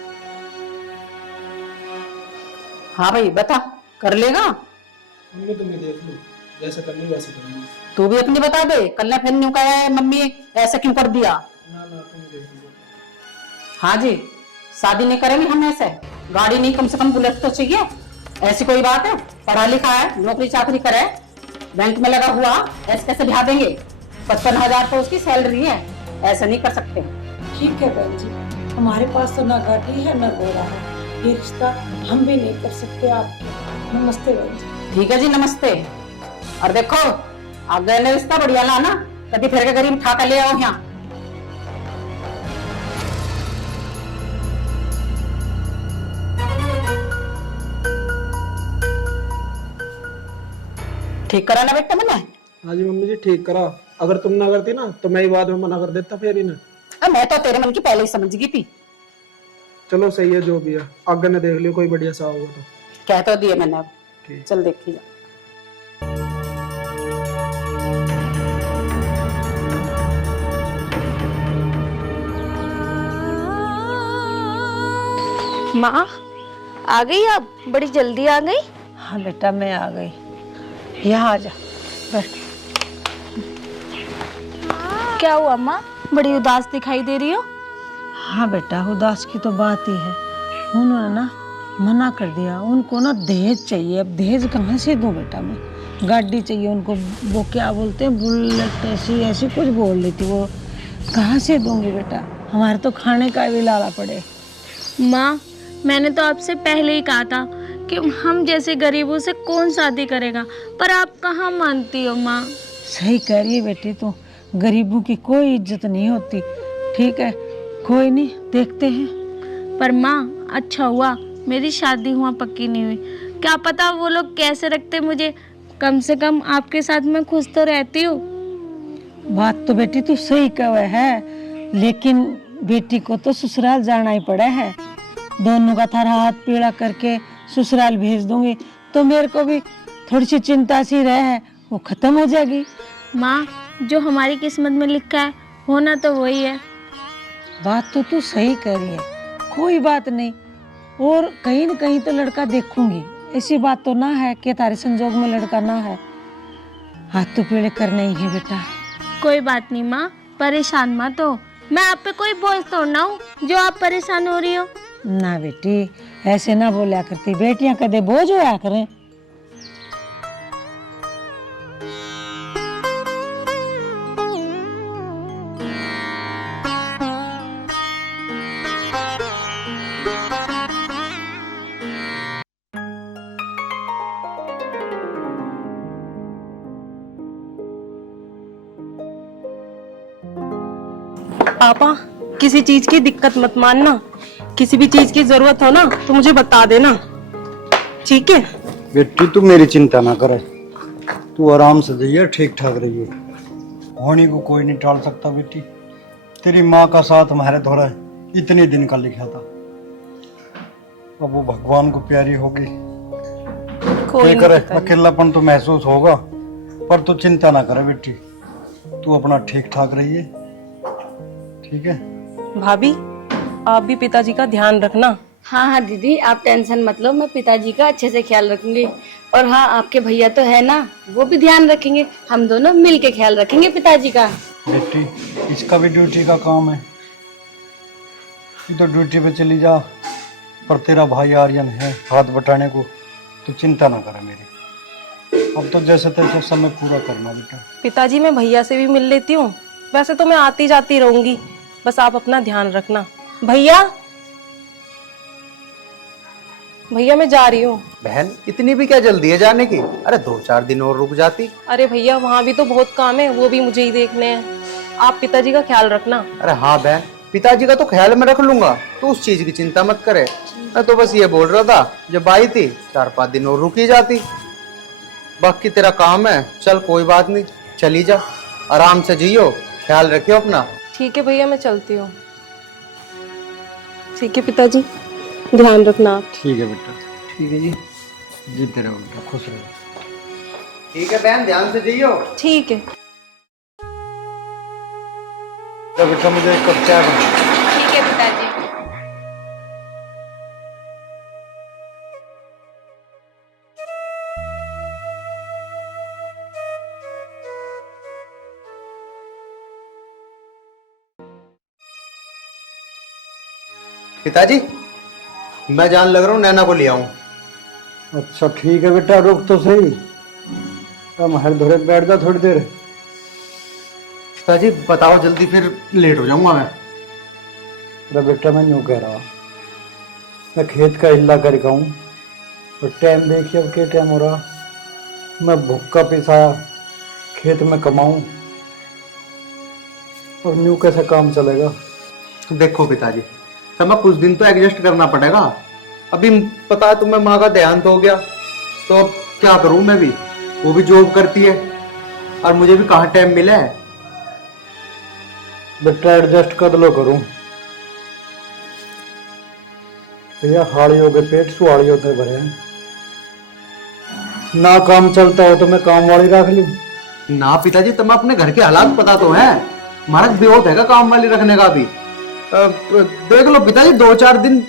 हाँ भाई बता, कर लेगा? तुम देख लो, जैसे करनी वैसे करनी। तू भी अपनी बता दे, कल ने फिर न्यू कहा है मम्मी ऐसा क्यों कर दिया। ना तुम देख लो। हाँ जी, शादी नहीं करेंगे हम ऐसे, गाड़ी नहीं कम से कम बुलेट तो चाहिए। ऐसी कोई बात है, पढ़ा लिखा है, नौकरी चाकरी करे, बैंक में लगा हुआ, ऐसे कैसे ब्याह देंगे? 55,000 तो उसकी सैलरी है, ऐसा नहीं कर सकते। ठीक है बहन जी, हमारे पास तो ना गाड़ी है ना घोड़ा है, ये रिश्ता हम भी नहीं कर सकते। आप नमस्ते बहन जी। ठीक है जी, नमस्ते। और देखो आगे ने रिश्ता बढ़िया लाना, कभी फिर के गरीब उठा कर ले आओ यहाँ। ठीक करा ना बेटा मैंने? हाँ जी मम्मी जी, ठीक करा। अगर तुम ना करती ना तो मैं ही बाद में मना कर देता फिर इन्हें। मैं तो तेरे मन की पहले ही समझ गई थी। चलो सही है, जो भी है आगे ने देख लियो, कोई बढ़िया सा होगा तो। कह तो दिए मैंने, अब चल देखिए। माँ आ गई आप? बड़ी जल्दी आ गई। हाँ बेटा मैं आ गई, यहाँ आ जा बैठ। क्या हुआ माँ, बड़ी उदास दिखाई दे रही हो? हाँ बेटा, उदास की तो बात ही है, उन्होंने ना मना कर दिया, उनको ना दहेज चाहिए। अब दहेज कहाँ से दूं बेटा मैं? गाड़ी चाहिए उनको, वो क्या बोलते हैं, बुलेट ऐसी कुछ बोल रही थी, वो कहाँ से दूंगी बेटा? हमारे तो खाने का भी लाना पड़े। माँ मैंने तो आपसे पहले ही कहा था कि हम जैसे गरीबों से कौन शादी करेगा, पर आप कहाँ मानती हो माँ। सही कह रही है बेटी, तो गरीबों की कोई इज्जत नहीं होती। ठीक है कोई नहीं, देखते हैं। पर माँ अच्छा हुआ मेरी शादी हुआ पक्की नहीं हुई, क्या पता वो लोग कैसे रखते मुझे, कम से कम आपके साथ मैं खुश तो रहती हूँ। बात तो बेटी तू सही कहे है, लेकिन बेटी को तो ससुराल जाना ही पड़ा है। दोनों का थारा हाथ पीड़ा करके ससुराल भेज दूंगी तो मेरे को भी थोड़ी सी चिंता सी रहे वो खत्म हो जाएगी। माँ, जो हमारी किस्मत में लिखा है होना तो वही है। बात तो तू सही कह रही है, कोई बात नहीं, और कहीं न कहीं तो लड़का देखूंगी। ऐसी बात तो ना है कि तारे संजोग में लड़का ना है। हाथ तो पीड़े करने ही है बेटा। कोई बात नहीं माँ, परेशान मत हो। मैं आप पे कोई बोझ तो ना हूँ जो आप परेशान हो रही हो। ना बेटी, ऐसे ना बोला करती, बेटियां कदे बोझ होया करें। पापा, किसी चीज की दिक्कत मत मानना, किसी भी चीज की जरूरत हो ना तो मुझे बता देना, ठीक है? बेटी तू मेरी चिंता ना करे, तू आराम से जाइए, ठीक ठाक रहिए। होनी को कोई नहीं टाल सकता बेटी। तेरी माँ का साथ हमारे थोड़ा इतने दिन का लिखा था, अब वो भगवान को प्यारी होगी। कोई करे अकेलापन तो महसूस होगा, पर तू चिंता ना करे बेटी, तू अपना ठीक ठाक रहिए, ठीक है? भाभी, आप भी पिताजी का ध्यान रखना। हाँ हाँ दीदी, आप टेंशन मत लो, मैं पिताजी का अच्छे से ख्याल रखूंगी। और हाँ, आपके भैया तो है ना, वो भी ध्यान रखेंगे। हम दोनों मिल के ख्याल रखेंगे पिताजी का। बेटी, इसका भी ड्यूटी का काम है, तो ड्यूटी पे चली जा, पर तेरा भाई आर्यन है हाथ बटाने को, तो चिंता ना करे मेरी। अब तो जैसे तैसे समय पूरा करना बेटा। पिताजी, मैं भैया से भी मिल लेती हूँ, वैसे तो मैं आती जाती रहूंगी, बस आप अपना ध्यान रखना। भैया, भैया मैं जा रही हूँ। बहन, इतनी भी क्या जल्दी है जाने की? अरे 2-4 दिन और रुक जाती। अरे भैया, वहाँ भी तो बहुत काम है, वो भी मुझे ही देखने हैं। आप पिताजी का ख्याल रखना। अरे हाँ बहन, पिताजी का तो ख्याल में रख लूंगा, तो उस चीज की चिंता मत करे। मैं तो बस ये बोल रहा था, जब आई थी 4-5 दिन और रुकी जाती। बाकी तेरा काम है, चल कोई बात नहीं, चली जा, आराम से जियो, ख्याल रखियो अपना। ठीक है भैया, मैं चलती हूँ। ठीक है पिताजी, ध्यान रखना आप। ठीक है बेटा, ठीक है जी, जीते रहो बेटा, खुश रहो। ठीक है बहन, ध्यान से जियो। ठीक है बेटा, मुझे एक कप चाय बना। ठीक है पिताजी। पिताजी, मैं जान लग रहा हूँ, नैना को ले आऊं। अच्छा ठीक है बेटा, रुक तो सही, हम हर धोरे बैठ जा थोड़ी देर। पिताजी बताओ जल्दी, फिर लेट हो जाऊंगा मैं। अरे बेटा, मैं यूँ कह रहा, मैं खेत का हिल्ला करके आऊँ, और टाइम देखिए अब क्या टाइम हो रहा, मैं भूखा पिसाया खेत में कमाऊँ, और न्यू कैसे काम चलेगा? देखो पिताजी, हमें कुछ दिन तो एडजस्ट करना पड़ेगा। अभी पता है तुम्हें, माँ का देहांत हो गया, तो अब क्या करूं मैं भी, वो भी जॉब करती है और मुझे भी कहाँ टाइम मिला है। बेटा एडजस्ट कर लो करूं भैया, हाड़ियों के पेट सुहाड़ियों के भरे हैं, ना काम चलता हो तो मैं काम वाली रख लूं। ना पिताजी, तुम्हें अपने घर के हालात पता तो है, हमारा बेहोश है काम वाली रखने का भी। देख लो पिताजी, 2-4 दिन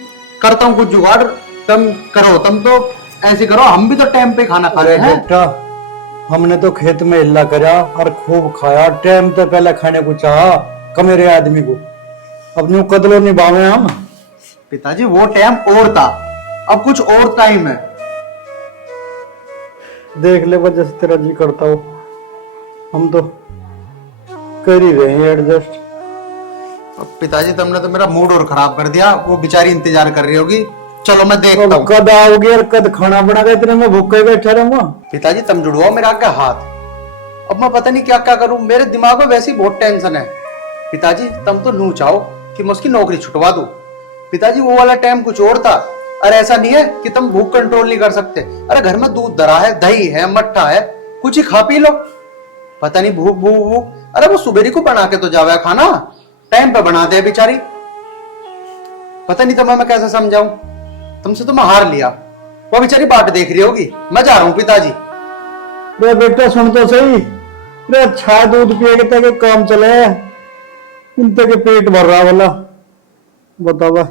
करता हूँ कुछ जुगाड़, तुम करो, तुम तो ऐसे करो, हम भी तो टाइम पे खाना खा रहे हैं। बेटा, हमने तो खेत में हिल्ला करा और खूब खाया, टाइम तो पहले खाने को चाहा कमेरे आदमी को, अब न्यू कदलो निभावे हम। पिताजी वो टाइम और था, अब कुछ और टाइम है। देख ले वजह से तेरा जी करता हो, हम तो कर ही रहे हैं एडजस्ट। पिताजी तुमने तो मेरा मूड और खराब कर दिया, वो बेचारी इंतजार कर रही होगी, चलो मैं देखता हूँ। कद आओगे और कद खाना बना के इतने में भूखे बैठा रहूंगा? पिताजी तुम जुड़वाओ मेरा आगे हाथ, अब मैं पता नहीं क्या क्या करूं, मेरे दिमाग में वैसे ही बहुत टेंशन है। पिताजी तुम तो नू चाहो कि मैं उसकी नौकरी छुटवा दूं। पिताजी वो वाला टाइम कुछ और था, अरे ऐसा नहीं है कि तुम भूख कंट्रोल नहीं कर सकते। अरे घर में दूध धरा है, दही है, मट्ठा है, कुछ ही खा पी लो। पता नहीं भूख भूख भूख, अरे वो सुबेरी को बना के तो जावे खाना, टाइम पे बना दे बेचारी। पता नहीं तुम्हें मैं कैसे समझाऊं। तुमसे तो मैं हार लिया, वो बेचारी बाट देख रही होगी। मैं जा रहा हूँ पिताजी। रे बेटा सुन तो सही, रे अच्छा दूध पिए के काम चले, इनते के पेट भर रहा वाला बतावा।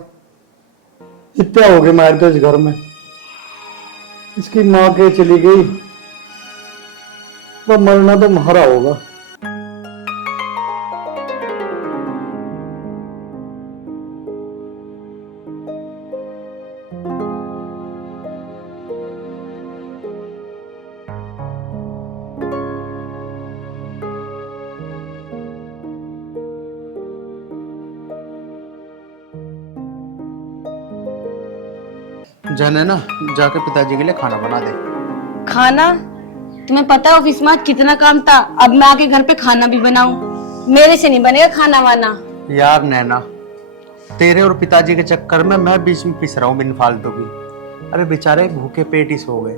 इतना हो गए मार तो इस घर में, इसकी माँ के चली गई, वो मरना तो हमारा होगा। जाने ना, जाके पिताजी के लिए खाना बना दे। खाना? तुम्हें पता है ऑफिस में आज कितना काम था, अब मैं आके घर पे खाना भी बनाऊं? मेरे से नहीं बनेगा खाना वाना। यार नैना, तेरे और पिताजी के चक्कर में मैं बीच में पिस रहा हूँ बिन फालतू की। अरे बेचारे भूखे पेट ही सो गए।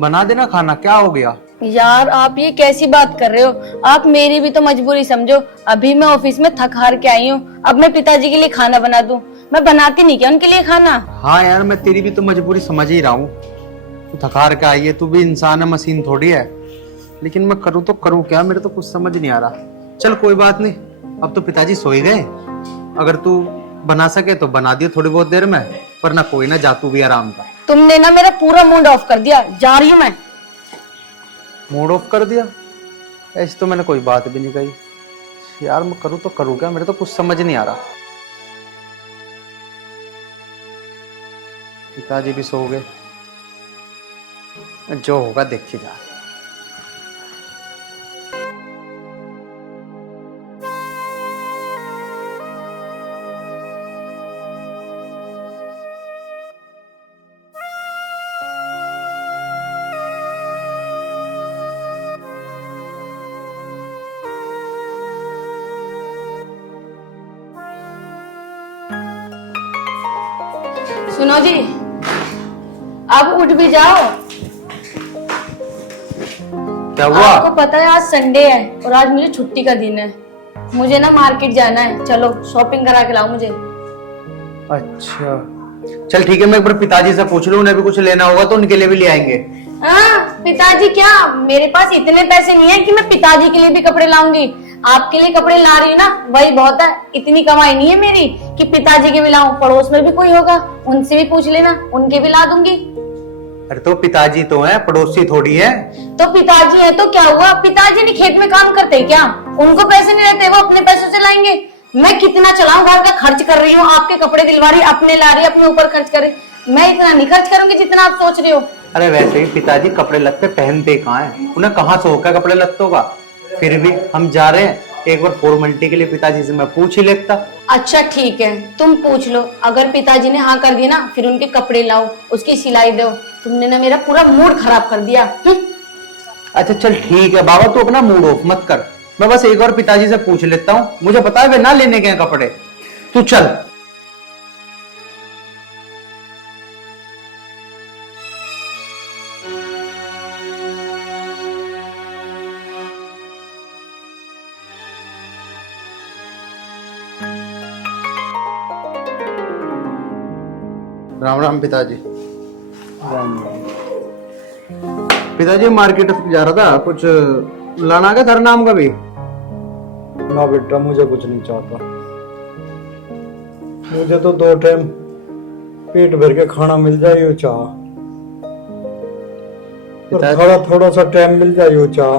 बना देना खाना, क्या हो गया? यार आप ये कैसी बात कर रहे हो? आप मेरी भी तो मजबूरी समझो। अभी मैं ऑफिस में थक हार के आई हूँ, अब मैं पिताजी के लिए खाना बना दूं? मैं बनाती नहीं क्या उनके लिए खाना? हाँ यार, मैं तेरी भी तो मजबूरी समझ ही रहा हूँ। तू थकार के आई है, तू भी इंसान है, मशीन थोड़ी है। लेकिन मैं करूँ तो करूँ क्या, मेरे तो कुछ समझ नहीं आ रहा। चल कोई बात नहीं, अब तो पिताजी सो ही गए। अगर तू बना सके तो बना दियो थोड़ी बहुत देर में, वरना कोई ना, जा तू भी आराम कर। तुमने ना मेरा पूरा मूड ऑफ कर दिया, जा रही हूँ मैं। मूड ऑफ कर दिया? ऐसी तो मैंने कोई बात भी नहीं कही। यार मैं करूँ तो करूँ क्या, मेरे तो कुछ समझ नहीं आ रहा। पिताजी भी सो गए, जो होगा देखी जा। सुनो जी, अब उठ भी जाओ। क्या हुआ? आपको पता है आज संडे है और आज मुझे छुट्टी का दिन है। मुझे ना मार्केट जाना है, चलो शॉपिंग करा के लाओ मुझे। अच्छा चल ठीक है, मैं एक बार पिताजी से पूछ लूं, उन्हें भी कुछ लेना होगा तो उनके लिए भी ले आएंगे। हाँ पिताजी क्या, मेरे पास इतने पैसे नहीं है कि मैं पिताजी के लिए भी कपड़े लाऊंगी। आपके लिए कपड़े ला रही हूँ ना, वही बहुत है। इतनी कमाई नहीं है मेरी कि पिताजी के भी लाऊं। पड़ोस में भी कोई होगा, उनसे भी पूछ लेना, उनके भी ला दूंगी। अरे तो पिताजी तो है, पड़ोसी थोड़ी है। तो पिताजी है तो क्या हुआ? पिताजी नहीं खेत में काम करते क्या? उनको पैसे नहीं रहते, वो अपने पैसों से लाएंगे। मैं कितना चलाऊं, घर का खर्च कर रही हूँ, आपके कपड़े दिलवा रही, अपने ला रही, अपने ऊपर खर्च कर रही। मैं इतना नहीं खर्च करूंगी जितना आप सोच रहे हो। अरे वैसे ही पिताजी कपड़े लत्ते पहनते कहाँ है, उन्हें कहाँ शौक है कपड़े लत्तों का। फिर भी हम जा रहे हैं, एक बार फॉर्मेलिटी के लिए पिताजी से मैं पूछ ही लेता। अच्छा ठीक है, तुम पूछ लो। अगर पिताजी ने हाँ कर दिया ना, फिर उनके कपड़े लाओ, उसकी सिलाई दो। तुमने ना मेरा पूरा मूड खराब कर दिया। अच्छा चल ठीक है बाबा, तू अपना मूड ऑफ मत कर। मैं बस एक बार पिताजी से पूछ लेता हूँ, मुझे पता है वे ना लेने के हैं कपड़े। तू चल। राम राम पिताजी। पिताजी मार्केट जा रहा था, कुछ लाना क्या, तेरा नाम का भी? ना बेटा, मुझे कुछ नहीं चाहता। मुझे तो 2 टाइम पेट भर के खाना मिल जाए यो चाह, और थोड़ा थोड़ा सा टाइम मिल जाए यो चाह,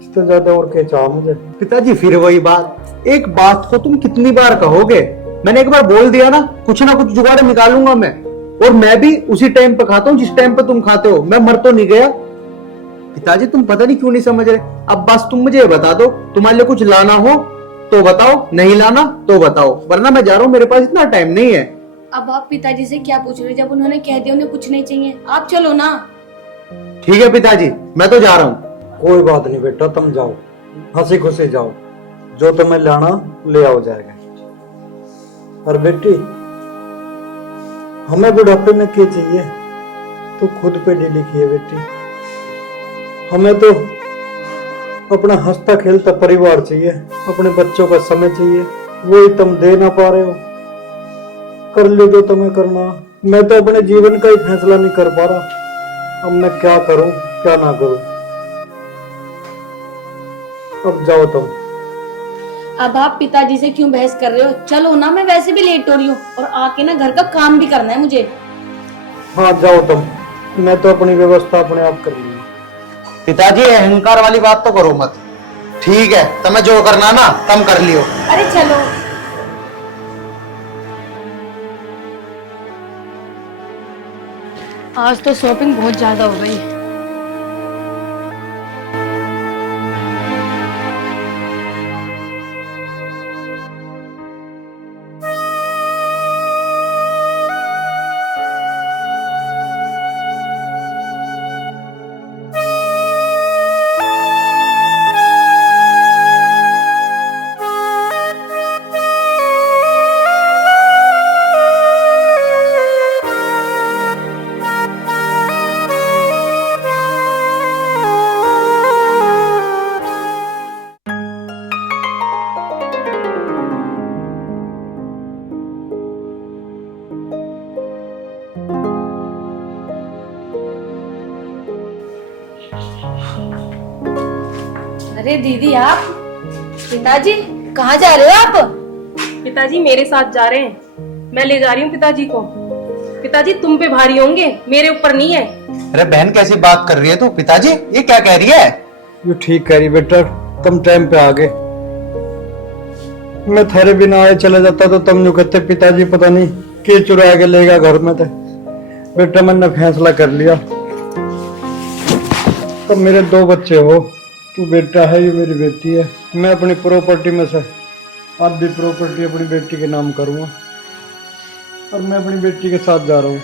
इससे ज्यादा और क्या चाह मुझे। पिताजी फिर वही बात, एक बात को तुम कितनी बार कहोगे? मैंने एक बार बोल दिया ना, कुछ जुगाड़ निकालूंगा मैं। और मैं भी उसी टाइम पे खाता हूँ जिस टाइम पे तुम खाते हो, मैं मर तो नहीं गया। पिताजी तुम पता नहीं क्यों नहीं समझ रहे। अब बस तुम मुझे बता दो, तुम्हारे लिए कुछ लाना हो तो बताओ, नहीं लाना तो बताओ, वरना मैं जा रहा हूँ, मेरे पास इतना टाइम नहीं है। अब आप पिताजी से क्या पूछ रहे हो, जब उन्होंने कह दिया उन्हें कुछ नहीं चाहिए? आप चलो ना। ठीक है पिताजी, मैं तो जा रहा हूँ। कोई बात नहीं बेटा, तुम जाओ, हंसी खुशी जाओ, जो तुम्हें लाना ले आओ जाएगा। और बेटी, हमें बुढ़ापे में क्या चाहिए, तो खुद पे डी लिखी है बेटी। हमें तो अपना हंसता खेलता परिवार चाहिए, अपने बच्चों का समय चाहिए, वही तुम दे ना पा रहे हो। कर लो जो तुम्हें करना। मैं तो अपने जीवन का ही फैसला नहीं कर पा रहा। अब मैं क्या करूं क्या ना करूं। अब जाओ तुम। अब आप पिताजी से क्यों बहस कर रहे हो? चलो ना, मैं वैसे भी लेट हो रही हूँ और आके ना घर का काम भी करना है मुझे। हाँ जाओ तुम, मैं तो अपनी व्यवस्था अपने आप कर लूंगा। पिताजी अहंकार वाली बात तो करो मत। ठीक है, तुम्हें जो करना ना तुम कर लियो। अरे चलो। आज तो शॉपिंग बहुत ज्यादा हो गई। अरे दीदी आप, पिताजी कहाँ जा रहे हो आप? पिताजी मेरे साथ जा रहे हैं, मैं ले जा रही हूँ पिताजी को। पिताजी तुम पे भारी होंगे, मेरे ऊपर नहीं है। अरे बहन कैसी बात कर रही है तू? पिताजी ये क्या कह रही है? ये ठीक कह रही बेटा, तुम टाइम पे आ गए। मैं थारे बिना आए चले जाता तो तुम जो कहते पिताजी पता नहीं के चुरा के लेगा घर में। थे बेटा मैंने फैसला कर लिया। तब मेरे 2 बच्चे हो, तू बेटा है, ये मेरी बेटी है। मैं अपनी प्रॉपर्टी में से आधी प्रॉपर्टी अपनी बेटी के नाम करूंगा और मैं अपनी बेटी के साथ जा रहा हूँ।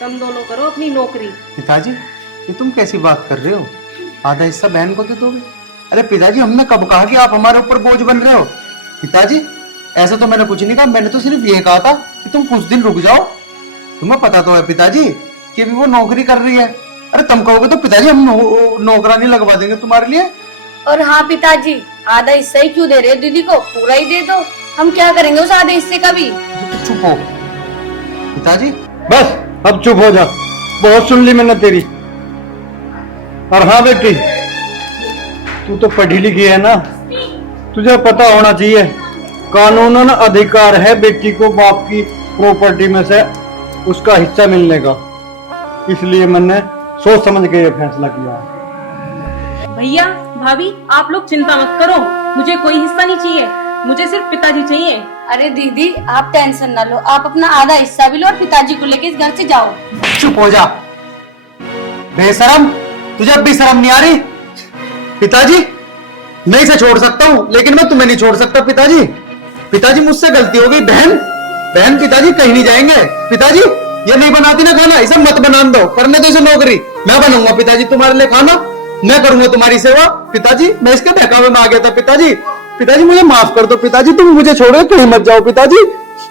तुम दोनों करो अपनी नौकरी। पिताजी ये तुम कैसी बात कर रहे हो? आधा हिस्सा बहन को दे दोगे? अरे पिताजी हमने कब कहा कि आप हमारे ऊपर बोझ बन रहे हो? पिताजी ऐसा तो मैंने कुछ नहीं कहा, मैंने तो सिर्फ ये कहा था कि तुम कुछ दिन रुक जाओ। तुम्हें पता तो है पिताजी कि अभी वो नौकरी कर रही है। अरे तुम कहोगे तो पिताजी हम नौकरानी लगवा देंगे तुम्हारे लिए। और हाँ पिताजी, आधा हिस्सा ही क्यों दे रहे हो दीदी को? पूरा ही दे दो, हम क्या करेंगे उस आधे हिस्से का भी? तो चुप हो पिताजी। बस अब चुप हो जा, बहुत सुन ली मैंने तेरी। और हाँ बेटी, तू तो पढ़ी लिखी है ना, तुझे पता होना चाहिए कानूनन अधिकार है बेटी को बाप की प्रॉपर्टी में से उसका हिस्सा मिलने का। इसलिए मैंने सोच समझ के ये फैसला किया है। भैया भाभी आप लोग चिंता मत करो, मुझे कोई हिस्सा नहीं चाहिए, मुझे सिर्फ पिताजी चाहिए। अरे दीदी आप टेंशन ना लो, आप अपना आधा हिस्सा भी लो और पिताजी को लेके इस घर से जाओ। चुप हो जा बेशरम, तुझे अब भी शर्म नहीं आ रही? पिताजी मैं इसे छोड़ सकता हूँ लेकिन मैं तुम्हें नहीं छोड़ सकता। पिताजी पिताजी मुझसे गलती हो गई। बहन बहन पिताजी कहीं नहीं जाएंगे। पिताजी ये नहीं बनाती ना खाना, इसे मत बना दो, करने दो इसे नौकरी। मैं बनाऊंगा पिताजी तुम्हारे लिए खाना, मैं करूंगा तुम्हारी सेवा। पिताजी मैं इसके बहकावे में आ गया था। पिताजी पिताजी मुझे माफ कर दो। पिताजी तुम मुझे छोड़ के कहीं मत जाओ। पिताजी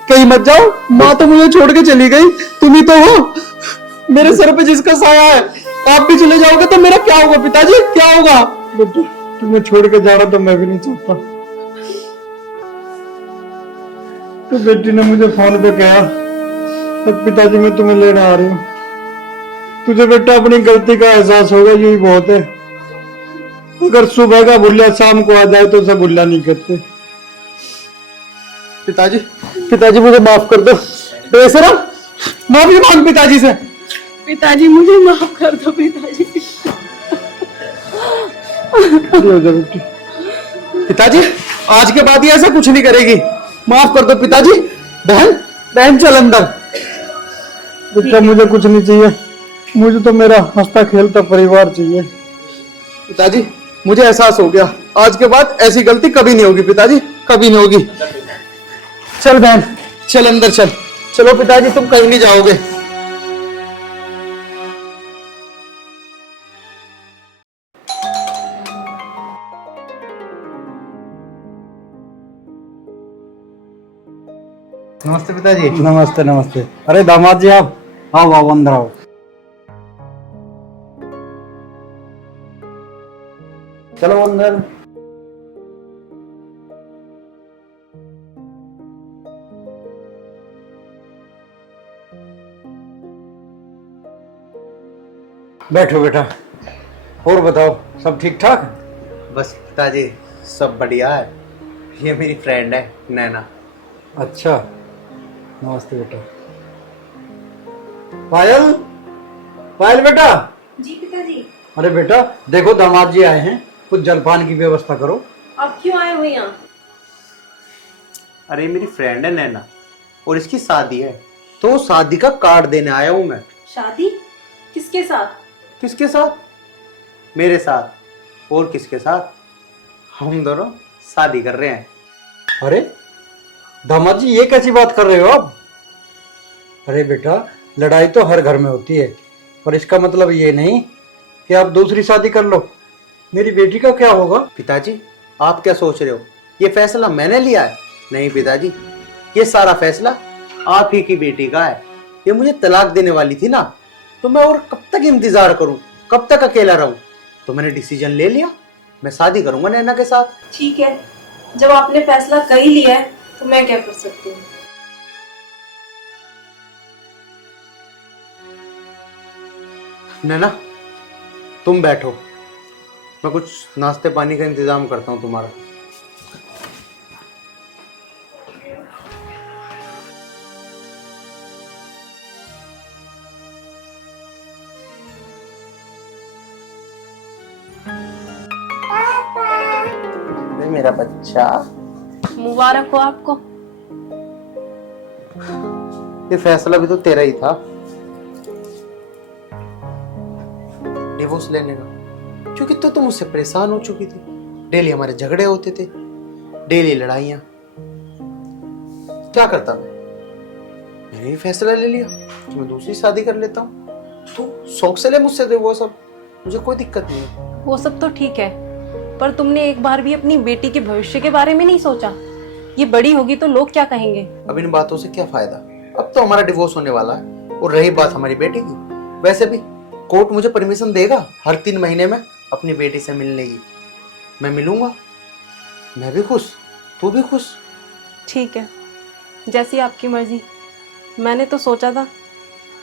कहीं मत जाओ, माँ तो मुझे छोड़ के चली गई, तुम ही तो हो मेरे सर पे जिसका साया है। आप भी चले जाओगे तो मेरा क्या होगा? पिताजी क्या होगा? तुम्हें छोड़ के जा रहा तो मैं भी नहीं चाहता। तो बेटी ने मुझे फोन पे कहा अब पिताजी मैं तुम्हें लेने आ रही हूँ। तुझे बेटा अपनी गलती का एहसास होगा, यही बहुत है। अगर सुबह का भुल्ला शाम को आ जाए तो उसे भुल्ला नहीं कहते। पिताजी पिताजी मुझे माफ कर दो। बेशरम माफी मांग पिताजी से। पिताजी मुझे माफ कर दो पिताजी। पिताजी आज के बाद ही ऐसा कुछ नहीं करेगी, माफ कर दो पिताजी। बहन बहन चल अंदर। बेटा मुझे कुछ नहीं चाहिए, मुझे तो मेरा हंसता खेलता परिवार चाहिए। पिताजी मुझे एहसास हो गया, आज के बाद ऐसी गलती कभी नहीं होगी। पिताजी कभी नहीं होगी। चल बहन चल अंदर चल। चलो पिताजी तुम कहीं नहीं जाओगे। नमस्ते पिताजी। नमस्ते नमस्ते। अरे दामाद जी आप आओ आओ अंदर आओ। चलो अंदर। बैठो बेटा। और बताओ, सब ठीक ठाक? बस पिताजी सब बढ़िया है। ये मेरी फ्रेंड है नैना। अच्छा, नमस्ते बेटा। पायल, पायल बेटा। जी पिताजी। अरे बेटा देखो, दामाद जी आए हैं, कुछ जलपान की व्यवस्था करो। आप क्यों आए हो यहाँ? अरे मेरी फ्रेंड है नैना और इसकी शादी है, तो शादी का कार्ड देने आया हूँ मैं। शादी? किसके साथ? किसके साथ? मेरे साथ। और किसके साथ? हम दोनों शादी कर रहे हैं। अरे दामाद जी, ये कैसी बात कर रहे हो आप? अरे बेटा, लड़ाई तो हर घर में होती है, पर इसका मतलब ये नहीं कि आप दूसरी शादी कर लो। मेरी बेटी का क्या होगा? पिताजी आप क्या सोच रहे हो? ये फैसला मैंने लिया है? नहीं पिताजी, ये सारा फैसला आप ही की बेटी का है। ये मुझे तलाक देने वाली थी ना, तो मैं और कब तक इंतजार करूं, कब तक अकेला रहूं? तो मैंने डिसीजन ले लिया, मैं शादी करूंगा नैना के साथ। ठीक है, जब आपने फैसला कर ही लिया है तो मैं क्या कर सकती हूँ। नैना तुम बैठो, मैं कुछ नाश्ते पानी का इंतजाम करता हूँ तुम्हारा। अरे मेरा बच्चा, मुबारक हो आपको। ये फैसला भी तो तेरा ही था, डिवोर्स लेने का, क्योंकि तो मुझसे परेशान हो चुकी थी। डेली हमारे झगड़े होते थे, डेली लड़ाइयां। क्या करता मैंने ये फैसला ले लिया कि मैं दूसरी शादी कर लेता हूँ। तो शौक से ले मुझसे दे वो सब, मुझे कोई दिक्कत नहीं है। वो सब तो ठीक है, पर तुमने एक बार भी अपनी बेटी के भविष्य के बारे में नहीं सोचा? ये बड़ी होगी तो लोग क्या कहेंगे? अब इन बातों से क्या फायदा? अब तो हमारा डिवोर्स होने वाला है। और रही बात हमारी बेटी की, वैसे भी कोर्ट मुझे परमिशन देगा हर 3 महीने में अपनी बेटी से मिलने की। मैं मिलूंगा, मैं भी खुश, तू भी खुश। ठीक है, जैसी आपकी मर्जी। मैंने तो सोचा था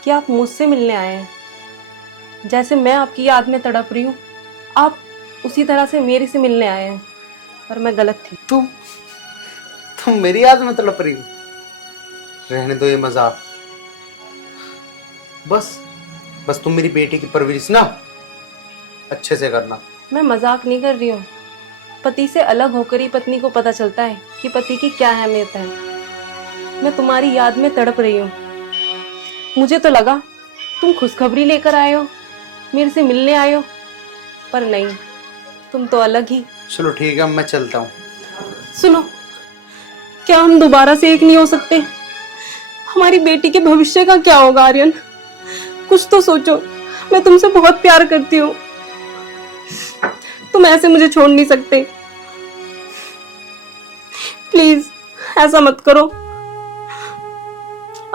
कि आप मुझसे मिलने आए हैं। जैसे मैं आपकी याद में तड़प रही हूँ, आप उसी तरह से मेरे से मिलने आए हैं, पर मैं गलत थी। तुम मेरी याद में तड़प रही हो? रहने दो ये मजाक। बस तुम मेरी बेटी की परवरिश ना अच्छे से करना। मैं मजाक नहीं कर रही हूँ। पति से अलग होकर ही पत्नी को पता चलता है कि पति की क्या अहमियत है। मैं तुम्हारी याद में तड़प रही हूँ। मुझे तो लगा तुम खुशखबरी लेकर आए हो, मेरे से मिलने आए हो, पर नहीं, तुम तो अलग ही। चलो ठीक है, मैं चलता हूँ। सुनो, क्या हम दोबारा से एक नहीं हो सकते? हमारी बेटी के भविष्य का क्या होगा आर्यन? कुछ तो सोचो। मैं तुमसे बहुत प्यार करती हूँ, तुम ऐसे मुझे छोड़ नहीं सकते। प्लीज ऐसा मत करो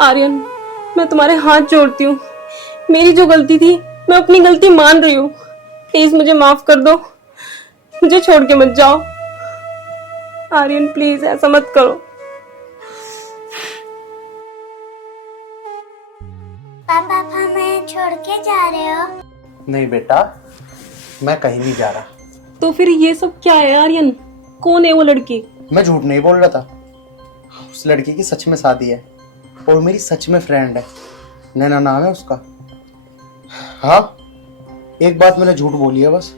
आर्यन, मैं तुम्हारे हाथ जोड़ती हूँ। मेरी जो गलती थी, मैं अपनी गलती मान रही हूँ। प्लीज मुझे माफ कर दो, मुझे छोड़ के मत जाओ आर्यन, प्लीज ऐसा मत करो। पापा हमें छोड़ के जा रहे हो? नहीं बेटा, मैं कहीं नहीं जा रहा। तो फिर ये सब क्या है आर्यन? कौन है वो लड़की? मैं झूठ नहीं बोल रहा था। उस लड़की की सच में शादी है और मेरी सच में फ्रेंड है, नैना नाम है उसका। हाँ, एक बात मैंने झूठ बोली है बस,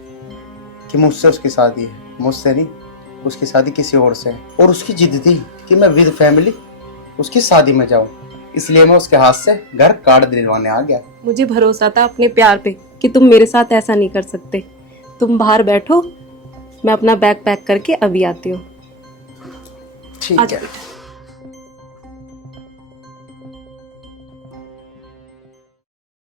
कि मुझसे उसकी शादी है। मुझसे नहीं, उसकी शादी किसी और से है। और उसकी जिद थी कि मैं विद फैमिली उसकी शादी में जाऊं, इसलिए मैं उसके हाथ से घर कार्ड दिलवाने आ गया। मुझे भरोसा था अपने प्यार पे कि तुम मेरे साथ ऐसा नहीं कर सकते। तुम बाहर बैठो, मैं अपना बैग पैक करके अभी आती हूँ। ठीक है।